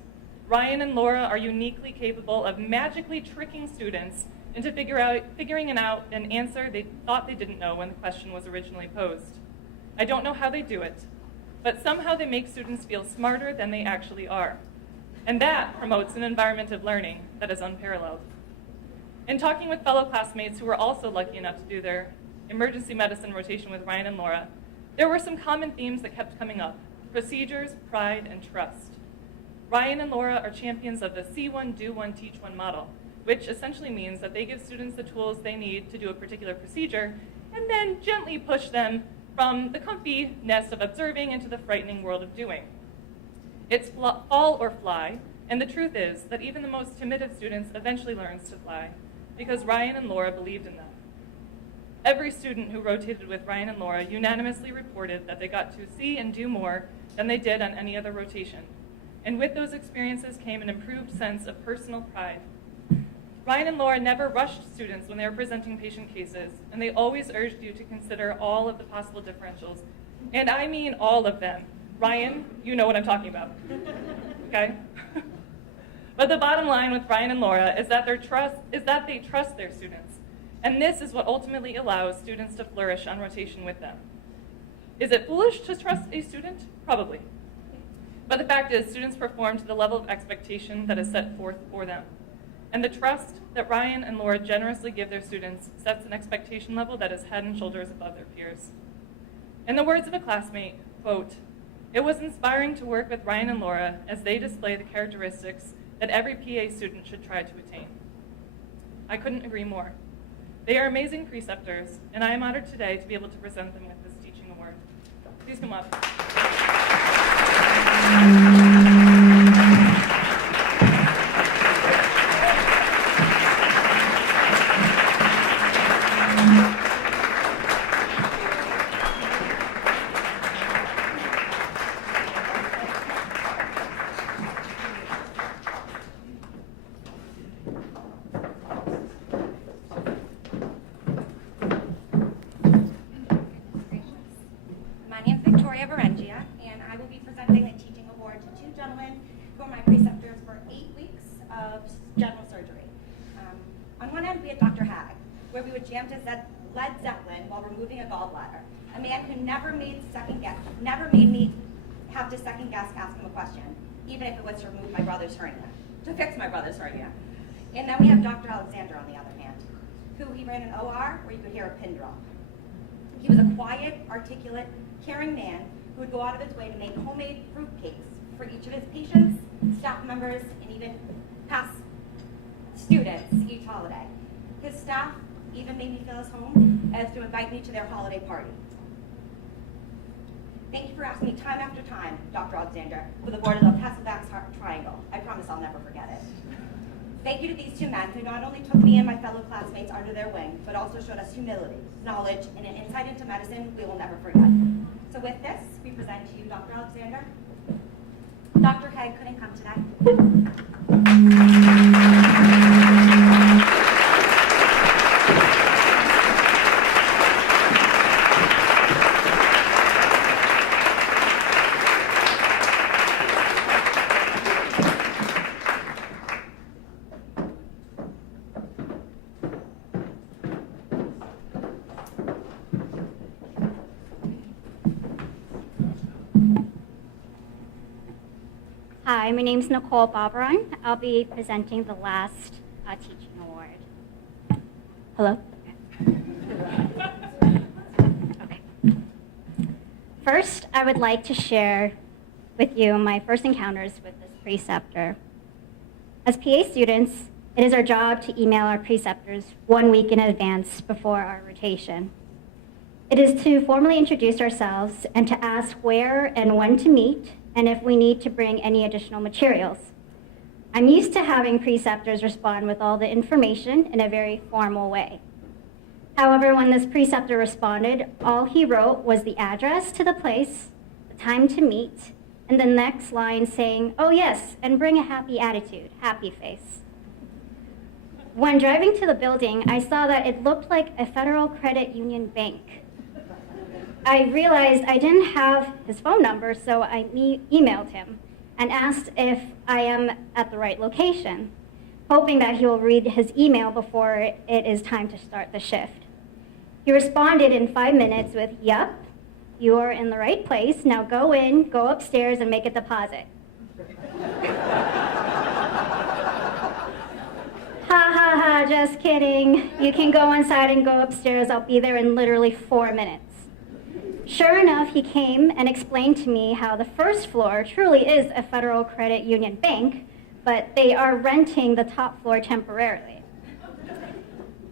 Ryan and Laura are uniquely capable of magically tricking students into figuring out an answer they thought they didn't know when the question was originally posed. I don't know how they do it, but somehow they make students feel smarter than they actually are. And that promotes an environment of learning that is unparalleled. In talking with fellow classmates who were also lucky enough to do their emergency medicine rotation with Ryan and Laura, there were some common themes that kept coming up: procedures, pride, and trust. Ryan and Laura are champions of the See One, Do One, Teach One model, which essentially means that they give students the tools they need to do a particular procedure and then gently push them from the comfy nest of observing into the frightening world of doing. It's fall or fly, and the truth is that even the most timid of students eventually learns to fly because Ryan and Laura believed in them. Every student who rotated with Ryan and Laura unanimously reported that they got to see and do more than they did on any other rotation. And with those experiences came an improved sense of personal pride. Ryan and Laura never rushed students when they were presenting patient cases, and they always urged you to consider all of the possible differentials. And I mean all of them. Ryan, you know what I'm talking about, okay? But the bottom line with Ryan and Laura is that they trust their students. And this is what ultimately allows students to flourish on rotation with them. Is it foolish to trust a student? Probably. But the fact is, students perform to the level of expectation that is set forth for them. And the trust that Ryan and Laura generously give their students sets an expectation level that is head and shoulders above their peers. In the words of a classmate, quote, "It was inspiring to work with Ryan and Laura as they display the characteristics that every PA student should try to attain." I couldn't agree more. They are amazing preceptors, and I am honored today to be able to present them with this teaching award. Please come up. My name is Victoria Berengia, and I will be presenting the teaching award to two gentlemen who are my preceptors for 8 weeks of general surgery. On one end, we had Dr. Hag, where we would jam to Led Zeppelin while removing a gallbladder. A man who never made me have to second guess ask him a question, even if it was to remove my brother's hernia, to fix my brother's hernia. And then we have Dr. Alexander, on the other hand, who he ran an OR where you could hear a pin drop. He was a quiet, articulate, caring man who would go out of his way to make homemade fruit cakes for each of his patients, staff members, and even past students each holiday. His staff even made me feel as home as to invite me to their holiday party. Thank you for asking me time after time, Dr. Alexander, for the board of the Hasselback's Triangle. I promise I'll never forget it. Thank you to these two men who not only took me and my fellow classmates under their wing, but also showed us humility, knowledge, and an insight into medicine we will never forget. So with this, we present to you Dr. Alexander. Dr. Haig couldn't come today. Hi, my name is Nicole Barbaron. I'll be presenting the last teaching award. Hello? Okay. First, I would like to share with you my first encounters with this preceptor. As PA students, it is our job to email our preceptors 1 week in advance before our rotation. It is to formally introduce ourselves and to ask where and when to meet and if we need to bring any additional materials. I'm used to having preceptors respond with all the information in a very formal way. However, when this preceptor responded, all he wrote was the address to the place, the time to meet, and the next line saying, "Oh yes, and bring a happy attitude, happy face." When driving to the building, I saw that it looked like a Federal Credit Union bank. I realized I didn't have his phone number, so I emailed him and asked if I am at the right location, hoping that he will read his email before it is time to start the shift. He responded in 5 minutes with, "Yup, you are in the right place. Now go in, go upstairs, and make a deposit." Ha ha ha, just kidding. You can go inside and go upstairs. I'll be there in literally 4 minutes. Sure enough, he came and explained to me how the first floor truly is a Federal Credit Union bank, but they are renting the top floor temporarily.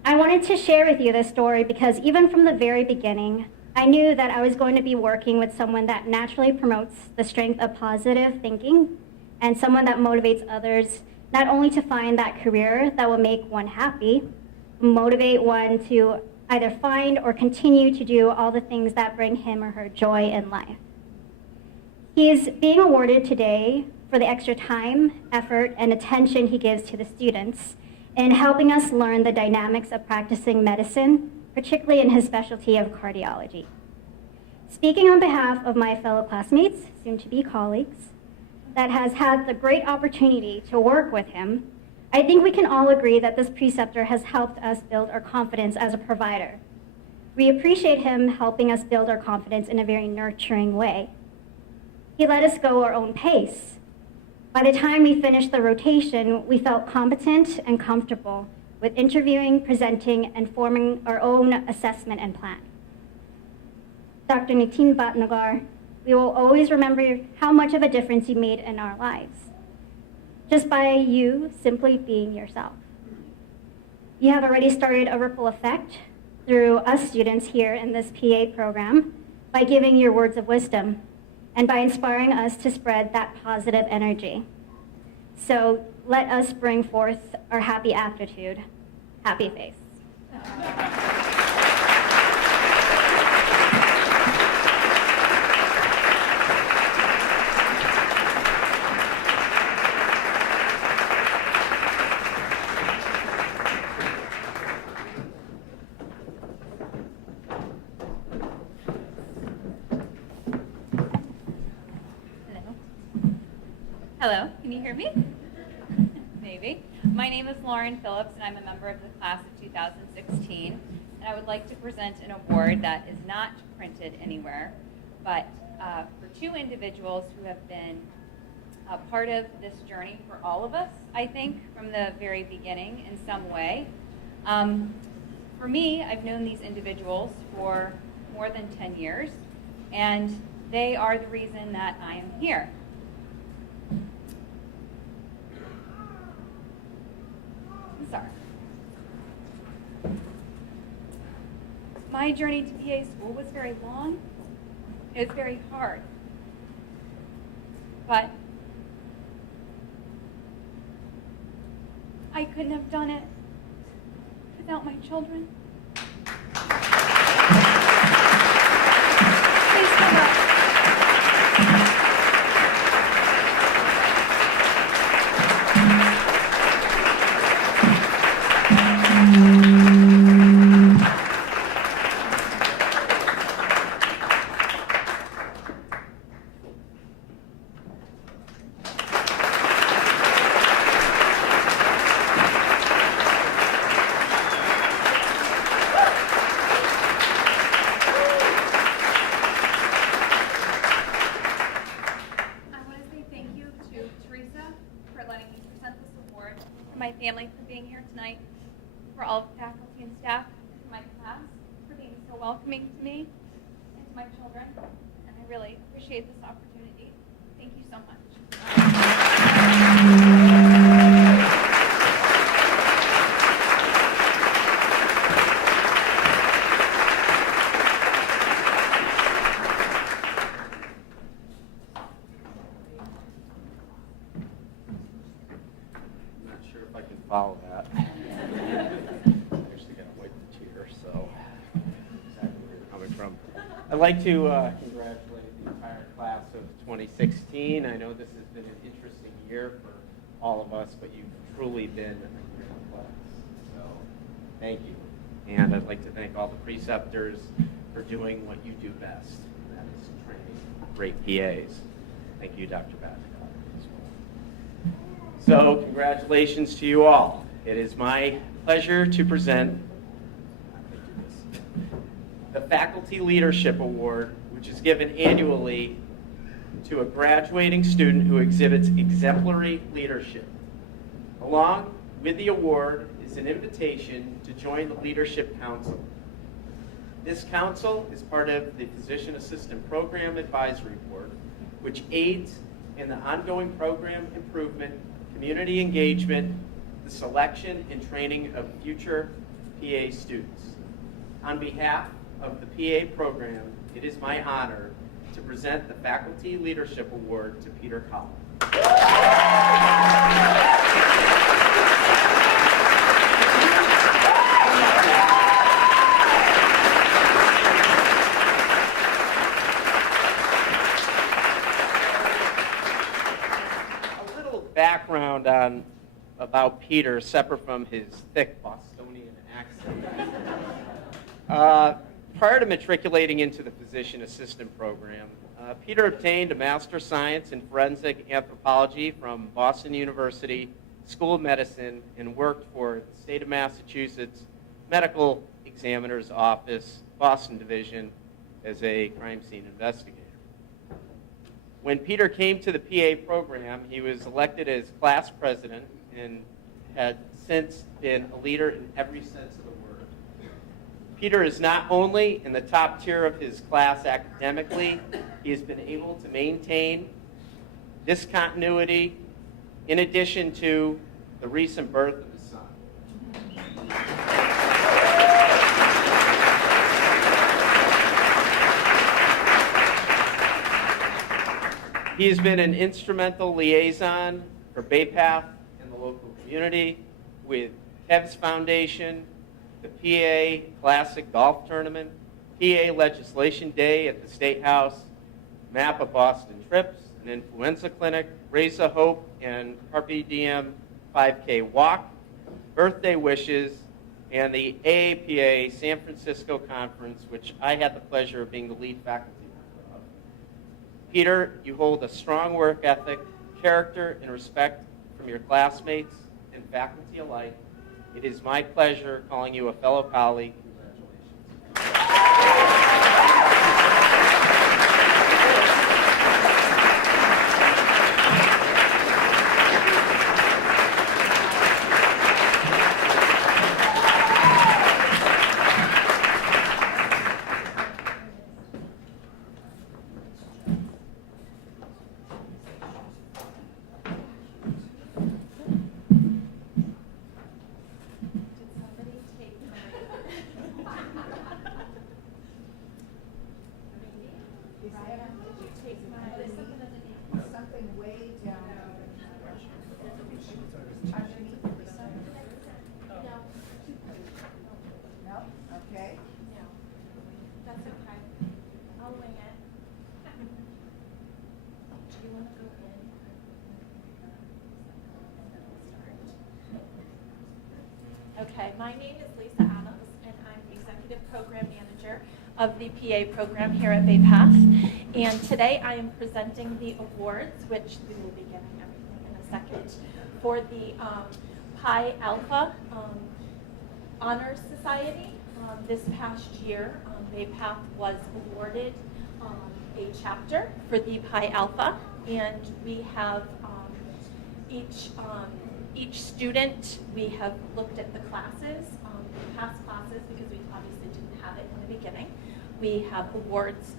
I wanted to share with you this story because even from the very beginning, I knew that I was going to be working with someone that naturally promotes the strength of positive thinking and someone that motivates others not only to find that career that will make one happy, motivate one to either find or continue to do all the things that bring him or her joy in life. He is being awarded today for the extra time, effort, and attention he gives to the students in helping us learn the dynamics of practicing medicine, particularly in his specialty of cardiology. Speaking on behalf of my fellow classmates, soon-to-be colleagues, that has had the great opportunity to work with him, I think we can all agree that this preceptor has helped us build our confidence as a provider. We appreciate him helping us build our confidence in a very nurturing way. He let us go our own pace. By the time we finished the rotation, we felt competent and comfortable with interviewing, presenting, and forming our own assessment and plan. Dr. Nitin Bhatnagar, we will always remember how much of a difference you made in our lives, just by you simply being yourself. You have already started a ripple effect through us students here in this PA program by giving your words of wisdom and by inspiring us to spread that positive energy. So let us bring forth our happy attitude, happy face. Hello, can you hear me? Maybe. My name is Lauren Phillips, and I'm a member of the class of 2016. And I would like to present an award that is not printed anywhere, but for two individuals who have been a part of this journey for all of us, I think, from the very beginning in some way. For me, I've known these individuals for more than 10 years, and they are the reason that I am here. I'm sorry. My journey to PA school was very long. It was very hard. But I couldn't have done it without my children. Please come up. My family for being here tonight, for all of the faculty and staff, and for my class for being so welcoming to me and to my children. And I really appreciate this opportunity. Thank you so much. follow that. Actually got to wipe the chair, so exactly where you're coming from. I'd like to congratulate the entire class of 2016. I know this has been an interesting year for all of us, but you've truly been a great class. So thank you. And I'd like to thank all the preceptors for doing what you do best, and that is training great PAs. Thank you, Dr. Babcock, as well. So congratulations to you all. It is my pleasure to present the Faculty Leadership Award, which is given annually to a graduating student who exhibits exemplary leadership. Along with the award is an invitation to join the Leadership Council. This council is part of the Physician Assistant Program Advisory Board, which aids in the ongoing program improvement, community engagement, the selection and training of future PA students. On behalf of the PA program, it is my honor to present the Faculty Leadership Award to Peter Collins. Background about Peter, separate from his thick Bostonian accent. Prior to matriculating into the physician assistant program, Peter obtained a Master of Science in Forensic Anthropology from Boston University School of Medicine and worked for the State of Massachusetts Medical Examiner's Office, Boston Division, as a crime scene investigator. When Peter came to the PA program, he was elected as class president and had since been a leader in every sense of the word. Peter is not only in the top tier of his class academically, he has been able to maintain this continuity in addition to the recent birth of his son. He has been an instrumental liaison for BayPath and the local community with Kev's Foundation, the PA Classic Golf Tournament, PA Legislation Day at the State House, Map of Boston Trips, an influenza clinic, Raise a Hope, and Carpe Diem 5K Walk, Birthday Wishes, and the AAPA San Francisco Conference, which I had the pleasure of being the lead faculty member of. Peter, you hold a strong work ethic, character, and respect from your classmates and faculty alike. It is my pleasure calling you a fellow colleague. Congratulations. Okay, my name is Lisa Adams, and I'm the Executive Program Manager of the PA program here at BayPath. And today I am presenting the awards, which we will be getting everything in a second, for the Pi Alpha Honors Society. This past year, BayPath was awarded a chapter for the Pi Alpha, and we have each student, we have looked at the classes, past classes, because we obviously didn't have it in the beginning. We have awards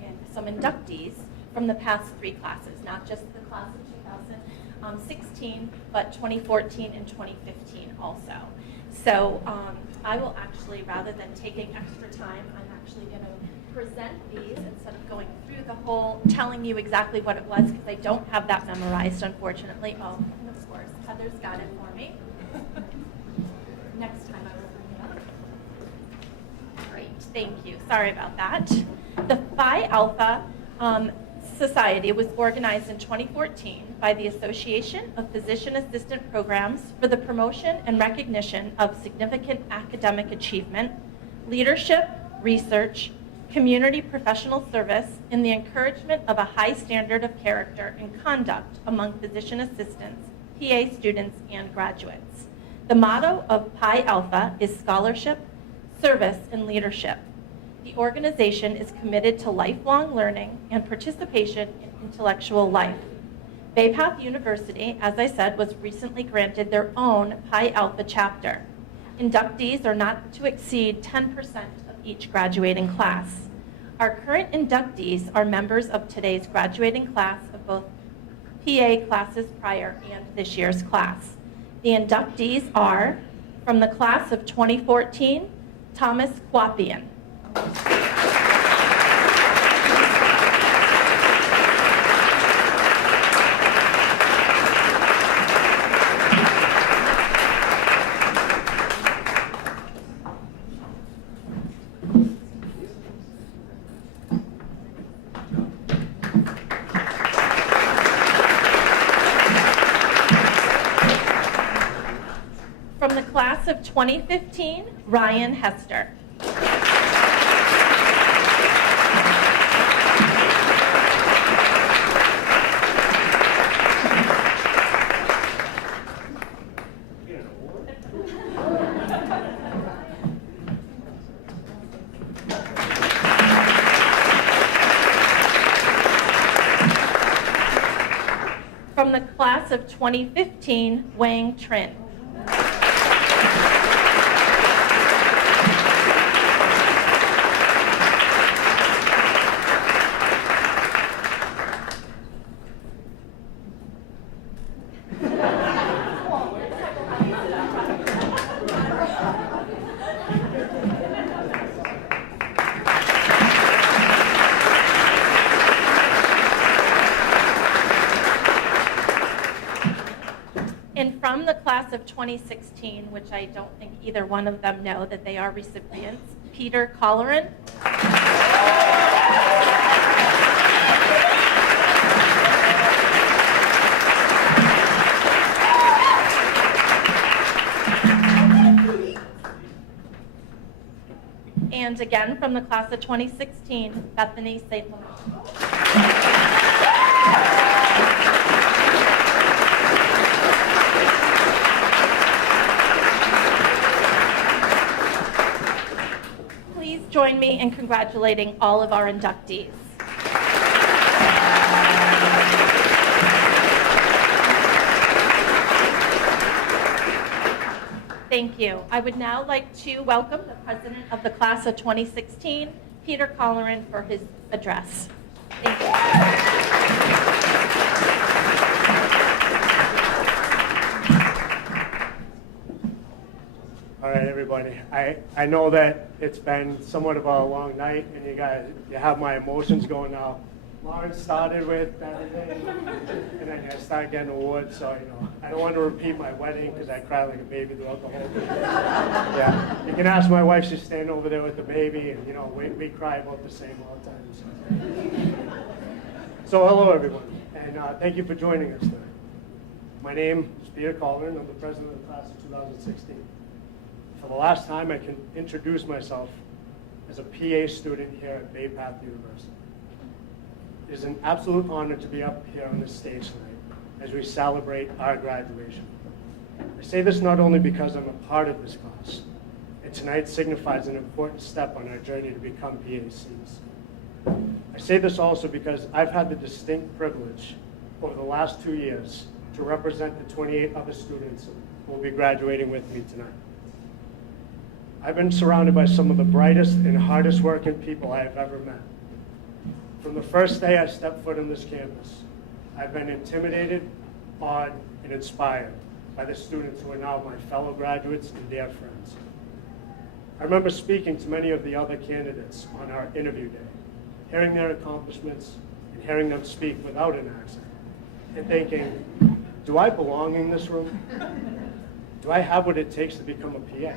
and some inductees from the past 3 classes, not just the class of 2016, but 2014 and 2015 also. So I will actually, rather than taking extra time, I'm actually going to present these instead of going through the whole, telling you exactly what it was, because I don't have that memorized, unfortunately. Oh, and of course, Heather's got it for me. Next time I will bring it up. Great, thank you. Sorry about that. The Phi Alpha Society was organized in 2014 by the Association of Physician Assistant Programs for the promotion and recognition of significant academic achievement, leadership, research, community professional service, and the encouragement of a high standard of character and conduct among physician assistants, PA students, and graduates. The motto of Pi Alpha is scholarship, service, and leadership. The organization is committed to lifelong learning and participation in intellectual life. Bay Path University, as I said, was recently granted their own Pi Alpha chapter. Inductees are not to exceed 10% of each graduating class. Our current inductees are members of today's graduating class of both PA classes prior and this year's class. The inductees are, from the class of 2014, Thomas Quapian. From the class of 2015, Ryan Hester. From the class of 2015, Wang Trin. And from the class of 2016, which I don't think either one of them know that they are recipients, Peter Colleran. And again, from the class of 2016, Bethany St. Laurent. Please join me in congratulating all of our inductees. Thank you. I would now like to welcome the president of the class of 2016, Peter Colleran, for his address. Thank you. All right, everybody. I know that it's been somewhat of a long night, and you have my emotions going now. Lauren started with everything, and then I started getting awards, so I don't want to repeat my wedding because I cried like a baby throughout the whole thing. Yeah, you can ask my wife; she's standing over there with the baby, and we cry about the same all the time. So hello, everyone, and thank you for joining us tonight. My name is Peter Colleran. I'm the president of the class of 2016. For the last time, I can introduce myself as a PA student here at Bay Path University. It is an absolute honor to be up here on this stage tonight as we celebrate our graduation. I say this not only because I'm a part of this class, and tonight signifies an important step on our journey to become PACs. I say this also because I've had the distinct privilege over the last 2 years to represent the 28 other students who will be graduating with me tonight. I've been surrounded by some of the brightest and hardest working people I have ever met. From the first day I stepped foot on this campus, I've been intimidated, awed, and inspired by the students who are now my fellow graduates and their friends. I remember speaking to many of the other candidates on our interview day, hearing their accomplishments and hearing them speak without an accent, and thinking, do I belong in this room? do I have what it takes to become a PA?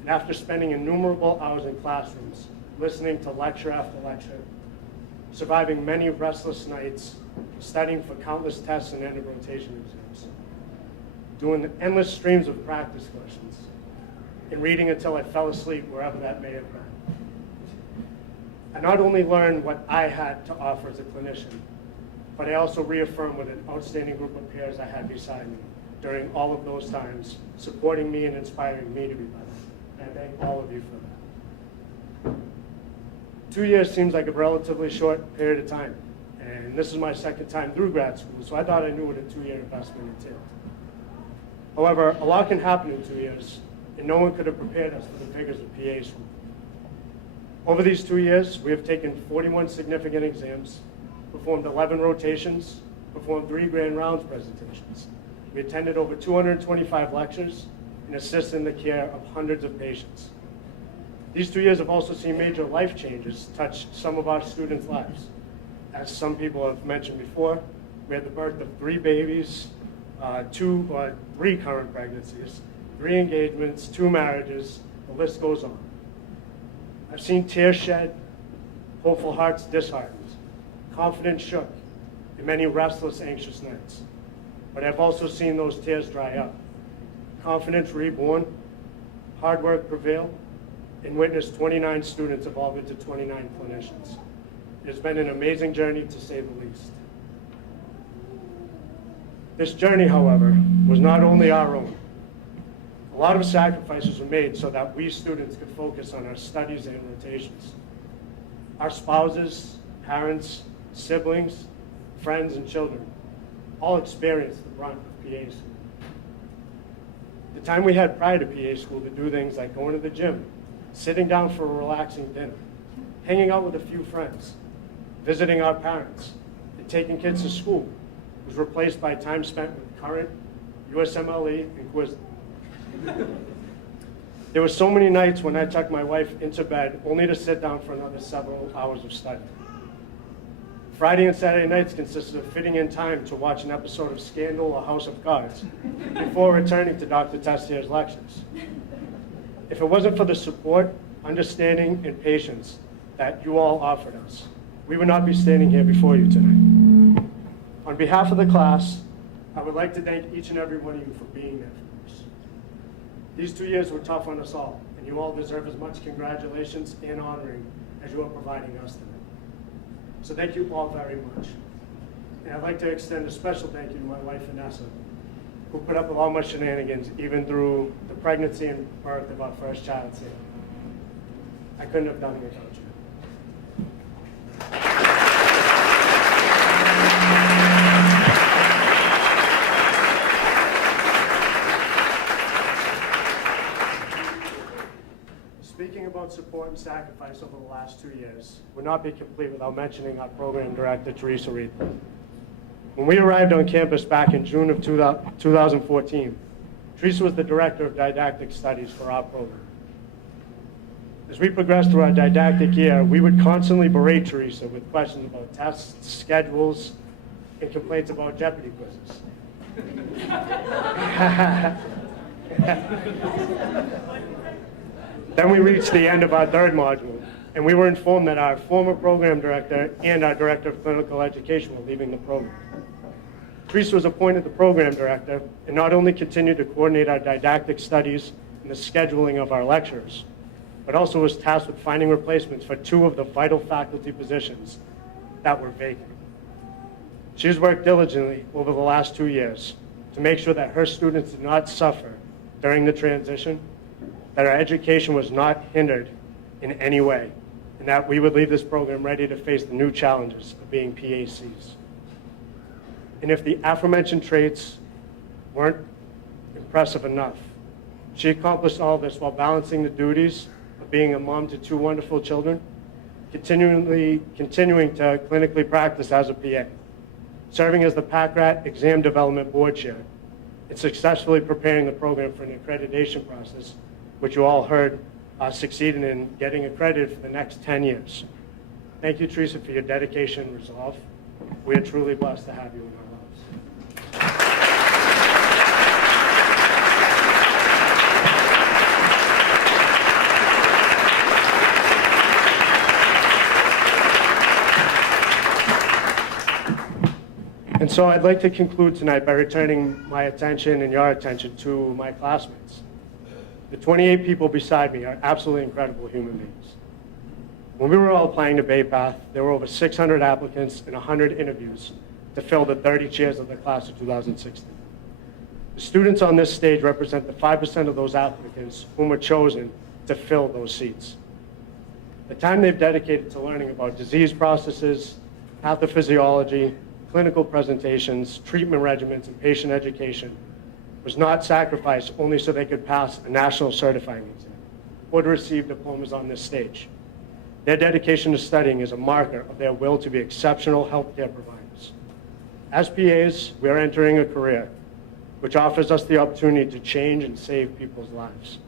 And after spending innumerable hours in classrooms, listening to lecture after lecture, surviving many restless nights, studying for countless tests and end of rotation exams, doing endless streams of practice questions, and reading until I fell asleep wherever that may have been, I not only learned what I had to offer as a clinician, but I also reaffirmed what an outstanding group of peers I had beside me during all of those times, supporting me and inspiring me to be better. And I thank all of you for that. 2 years seems like a relatively short period of time, and this is my second time through grad school, so I thought I knew what a 2-year investment entailed. However, a lot can happen in 2 years, and no one could have prepared us for the vigors of PA school. Over these 2 years, we have taken 41 significant exams, performed 11 rotations, performed 3 grand rounds presentations. We attended over 225 lectures and assisted in the care of hundreds of patients. These 2 years have also seen major life changes touch some of our students' lives. As some people have mentioned before, we had the birth of 3 babies, 3 current pregnancies, 3 engagements, 2 marriages, the list goes on. I've seen tears shed, hopeful hearts disheartened, confidence shook, and many restless, anxious nights. But I've also seen those tears dry up, confidence reborn, hard work prevail, and witnessed 29 students evolve into 29 clinicians. It has been an amazing journey, to say the least. This journey, however, was not only our own. A lot of sacrifices were made so that we students could focus on our studies and rotations. Our spouses, parents, siblings, friends, and children all experienced the brunt of PA school. The time we had prior to PA school to do things like going to the gym, sitting down for a relaxing dinner, hanging out with a few friends, visiting our parents, and taking kids to school was replaced by time spent with current, USMLE, and quiz. There were so many nights when I tucked my wife into bed only to sit down for another several hours of study. Friday and Saturday nights consisted of fitting in time to watch an episode of Scandal or House of Cards before returning to Dr. Testier's lectures. If it wasn't for the support, understanding, and patience that you all offered us, we would not be standing here before you tonight. On behalf of the class, I would like to thank each and every one of you for being there for us. These 2 years were tough on us all, and you all deserve as much congratulations and honoring as you are providing us tonight. So thank you all very much. And I'd like to extend a special thank you to my wife, Vanessa, who put up with all my shenanigans even through the pregnancy and birth of our first child, Sam. I couldn't have done it without you. Speaking about support and sacrifice over the last 2 years would not be complete without mentioning our program director, Teresa Reed. When we arrived on campus back in June of 2014, Teresa was the director of didactic studies for our program. As we progressed through our didactic year, we would constantly berate Teresa with questions about tests, schedules, and complaints about Jeopardy quizzes. Then we reached the end of our 3rd module, and we were informed that our former program director and our director of clinical education were leaving the program. Teresa was appointed the program director and not only continued to coordinate our didactic studies and the scheduling of our lectures, but also was tasked with finding replacements for 2 of the vital faculty positions that were vacant. She has worked diligently over the last 2 years to make sure that her students did not suffer during the transition, that our education was not hindered in any way, and that we would leave this program ready to face the new challenges of being PACs. And if the aforementioned traits weren't impressive enough, she accomplished all this while balancing the duties of being a mom to 2 wonderful children, continuing to clinically practice as a PA, serving as the PACRAT Exam Development Board Chair, and successfully preparing the program for an accreditation process, which you all heard succeeded in getting accredited for the next 10 years. Thank you, Teresa, for your dedication and resolve. We are truly blessed to have you in our lives. So I'd like to conclude tonight by returning my attention and your attention to my classmates. The 28 people beside me are absolutely incredible human beings. When we were all applying to Bay Path, there were over 600 applicants and 100 interviews to fill the 30 chairs of the class of 2016. The students on this stage represent the 5% of those applicants whom were chosen to fill those seats. The time they've dedicated to learning about disease processes, pathophysiology, clinical presentations, treatment regimens, and patient education was not sacrificed only so they could pass a national certifying exam or to receive diplomas on this stage. Their dedication to studying is a marker of their will to be exceptional healthcare providers. As PAs, we are entering a career which offers us the opportunity to change and save people's lives.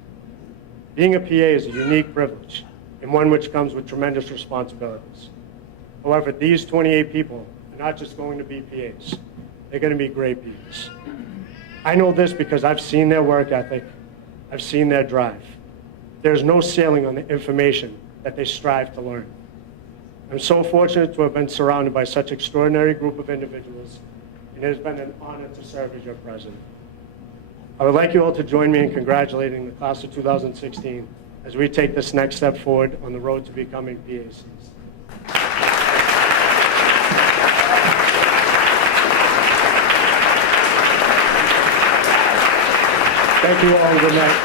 Being a PA is a unique privilege and one which comes with tremendous responsibilities. However, these 28 people are not just going to be PAs, they're going to be great PAs. I know this because I've seen their work ethic, I've seen their drive. There's no ceiling on the information that they strive to learn. I'm so fortunate to have been surrounded by such an extraordinary group of individuals, and it has been an honor to serve as your president. I would like you all to join me in congratulating the class of 2016 as we take this next step forward on the road to becoming PACs. Thank you all, and good night.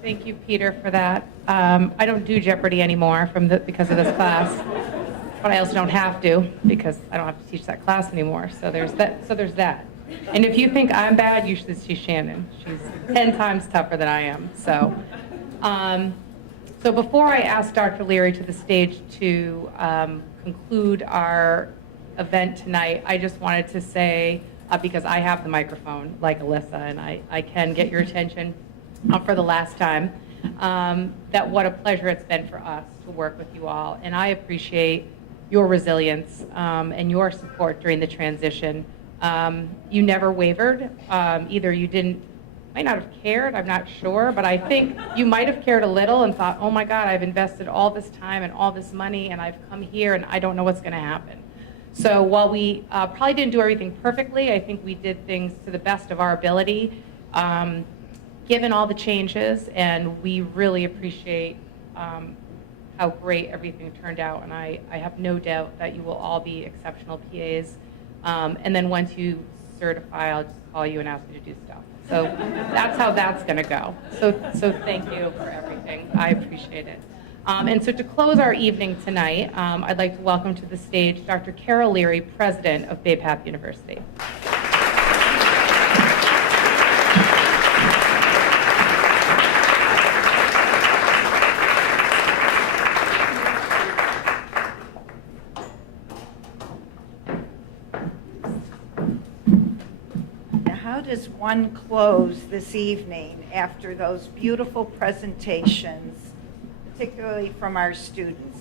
Thank you, Peter, for that. I don't do Jeopardy anymore because of this class, but I also don't have to because I don't have to teach that class anymore. So there's that. And if you think I'm bad, you should see Shannon. She's 10 times tougher than I am. So, so before I ask Dr. Leary to the stage to conclude our event tonight, I just wanted to say, because I have the microphone, like Alyssa, and I can get your attention for the last time, that what a pleasure it's been for us to work with you all. And I appreciate your resilience and your support during the transition. You never wavered. Either you might not have cared, I'm not sure, but I think you might have cared a little and thought, oh my God, I've invested all this time and all this money and I've come here and I don't know what's going to happen. So while we probably didn't do everything perfectly, I think we did things to the best of our ability, given all the changes, and we really appreciate how great everything turned out, and I have no doubt that you will all be exceptional PAs. And then once you certify, I'll just call you and ask you to do stuff. So that's how that's going to go. So thank you for everything. I appreciate it. And so to close our evening tonight, I'd like to welcome to the stage Dr. Carol Leary, President of Bay Path University. How does one close this evening after those beautiful presentations, particularly from our students?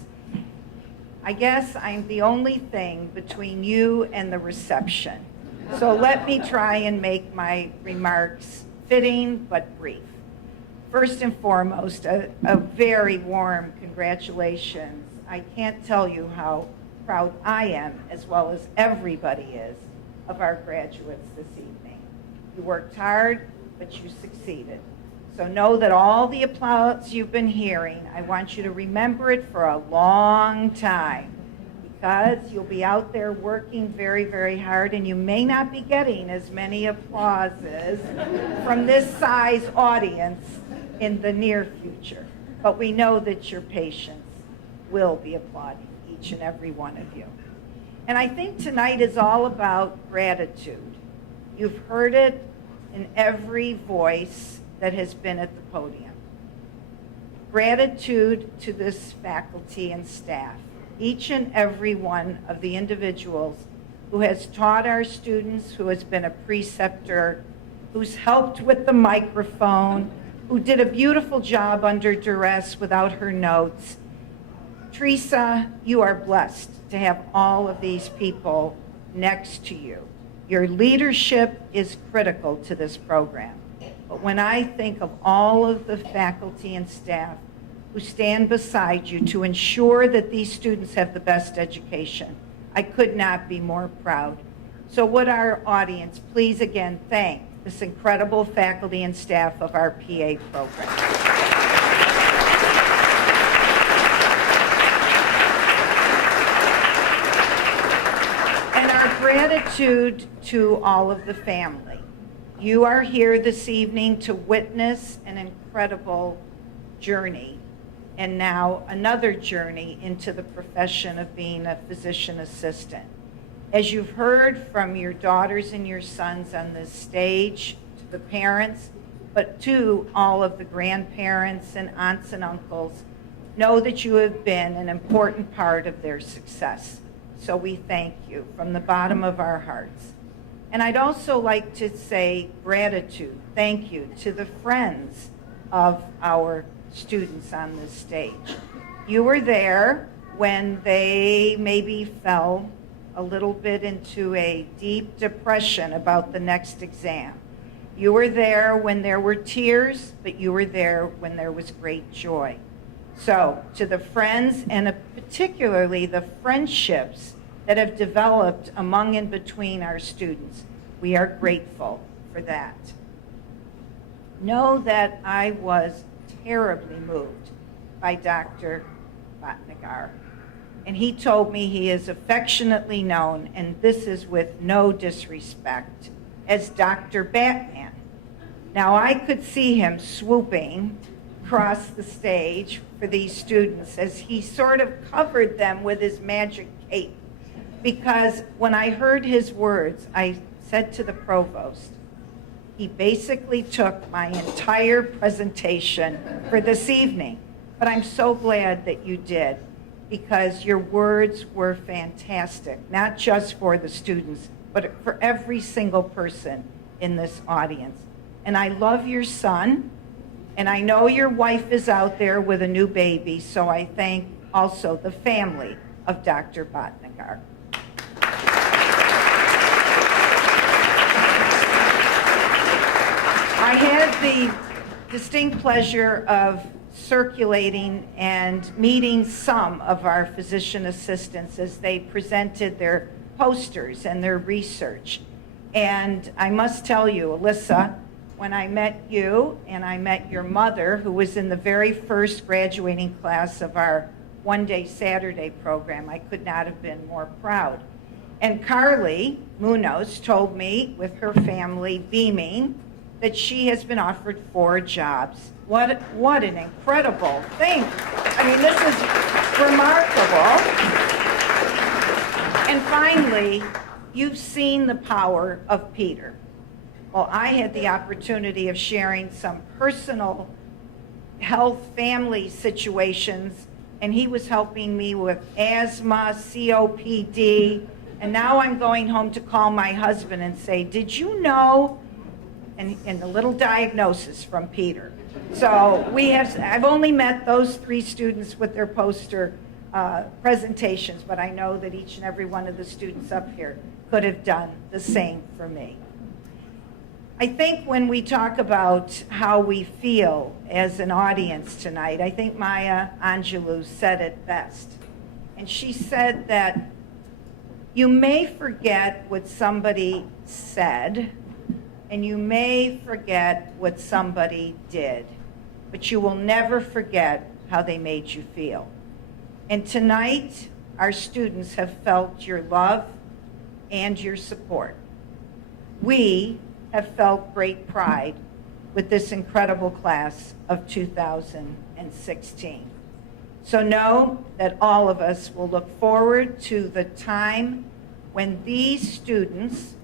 I guess I'm the only thing between you and the reception. So let me try and make my remarks fitting but brief. First and foremost, a very warm congratulations. I can't tell you how proud I am, as well as everybody is, of our graduates this evening. You worked hard, but you succeeded. So know that all the applause you've been hearing, I want you to remember it for a long time, because you'll be out there working very, very hard, and you may not be getting as many applauses from this size audience in the near future. But we know that your patients will be applauding each and every one of you. And I think tonight is all about gratitude. You've heard it in every voice that has been at the podium. Gratitude to this faculty and staff, each and every one of the individuals who has taught our students, who has been a preceptor, who's helped with the microphone, who did a beautiful job under duress without her notes. Teresa, you are blessed to have all of these people next to you. Your leadership is critical to this program. But when I think of all of the faculty and staff who stand beside you to ensure that these students have the best education, I could not be more proud. So would our audience please again thank this incredible faculty and staff of our PA program. And our gratitude to all of the family. You are here this evening to witness an incredible journey, and now another journey into the profession of being a physician assistant. As you've heard from your daughters and your sons on this stage, to the parents, but to all of the grandparents and aunts and uncles, know that you have been an important part of their success. So we thank you from the bottom of our hearts. And I'd also like to say gratitude, thank you to the friends of our students on this stage. You were there when they maybe fell a little bit into a deep depression about the next exam. You were there when there were tears, but you were there when there was great joy. So to the friends, and particularly the friendships that have developed among and between our students, we are grateful for that. Know that I was terribly moved by Dr. Bhatnagar. And he told me he is affectionately known, and this is with no disrespect, as Dr. Batman. Now, I could see him swooping across the stage for these students as he sort of covered them with his magic cape. Because when I heard his words, I said to the provost, he basically took my entire presentation for this evening. But I'm so glad that you did, because your words were fantastic, not just for the students, but for every single person in this audience. And I love your son, and I know your wife is out there with a new baby, so I thank also the family of Dr. Bhatnagar. I had the distinct pleasure of circulating and meeting some of our physician assistants as they presented their posters and their research. And I must tell you, Alyssa, when I met you and I met your mother, who was in the very first graduating class of our one-day Saturday program, I could not have been more proud. And Carly Munoz told me, with her family beaming, that she has been offered 4 jobs. What an incredible thing. I mean, this is remarkable. And finally, you've seen the power of Peter. Well, I had the opportunity of sharing some personal health family situations, and he was helping me with asthma, COPD, and now I'm going home to call my husband and say, did you know? And the little diagnosis from Peter. So I've only met those 3 students with their poster presentations, but I know that each and every one of the students up here could have done the same for me. I think when we talk about how we feel as an audience tonight, I think Maya Angelou said it best. And she said that you may forget what somebody said, and you may forget what somebody did, but you will never forget how they made you feel. And tonight, our students have felt your love and your support. We have felt great pride with this incredible class of 2016. So know that all of us will look forward to the time when these students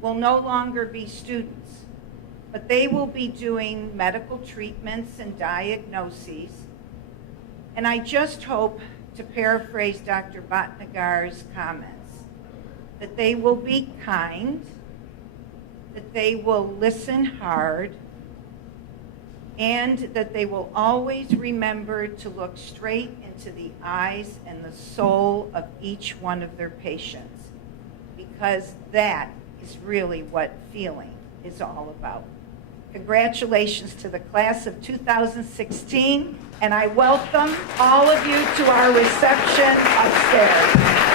will no longer be students, but they will be doing medical treatments and diagnoses. And I just hope, to paraphrase Dr. Bhatnagar's comments, that they will be kind, that they will listen hard, and that they will always remember to look straight into the eyes and the soul of each one of their patients, because that is really what feeling is all about. congratulations to the class of 2016, and I welcome all of you to our reception upstairs.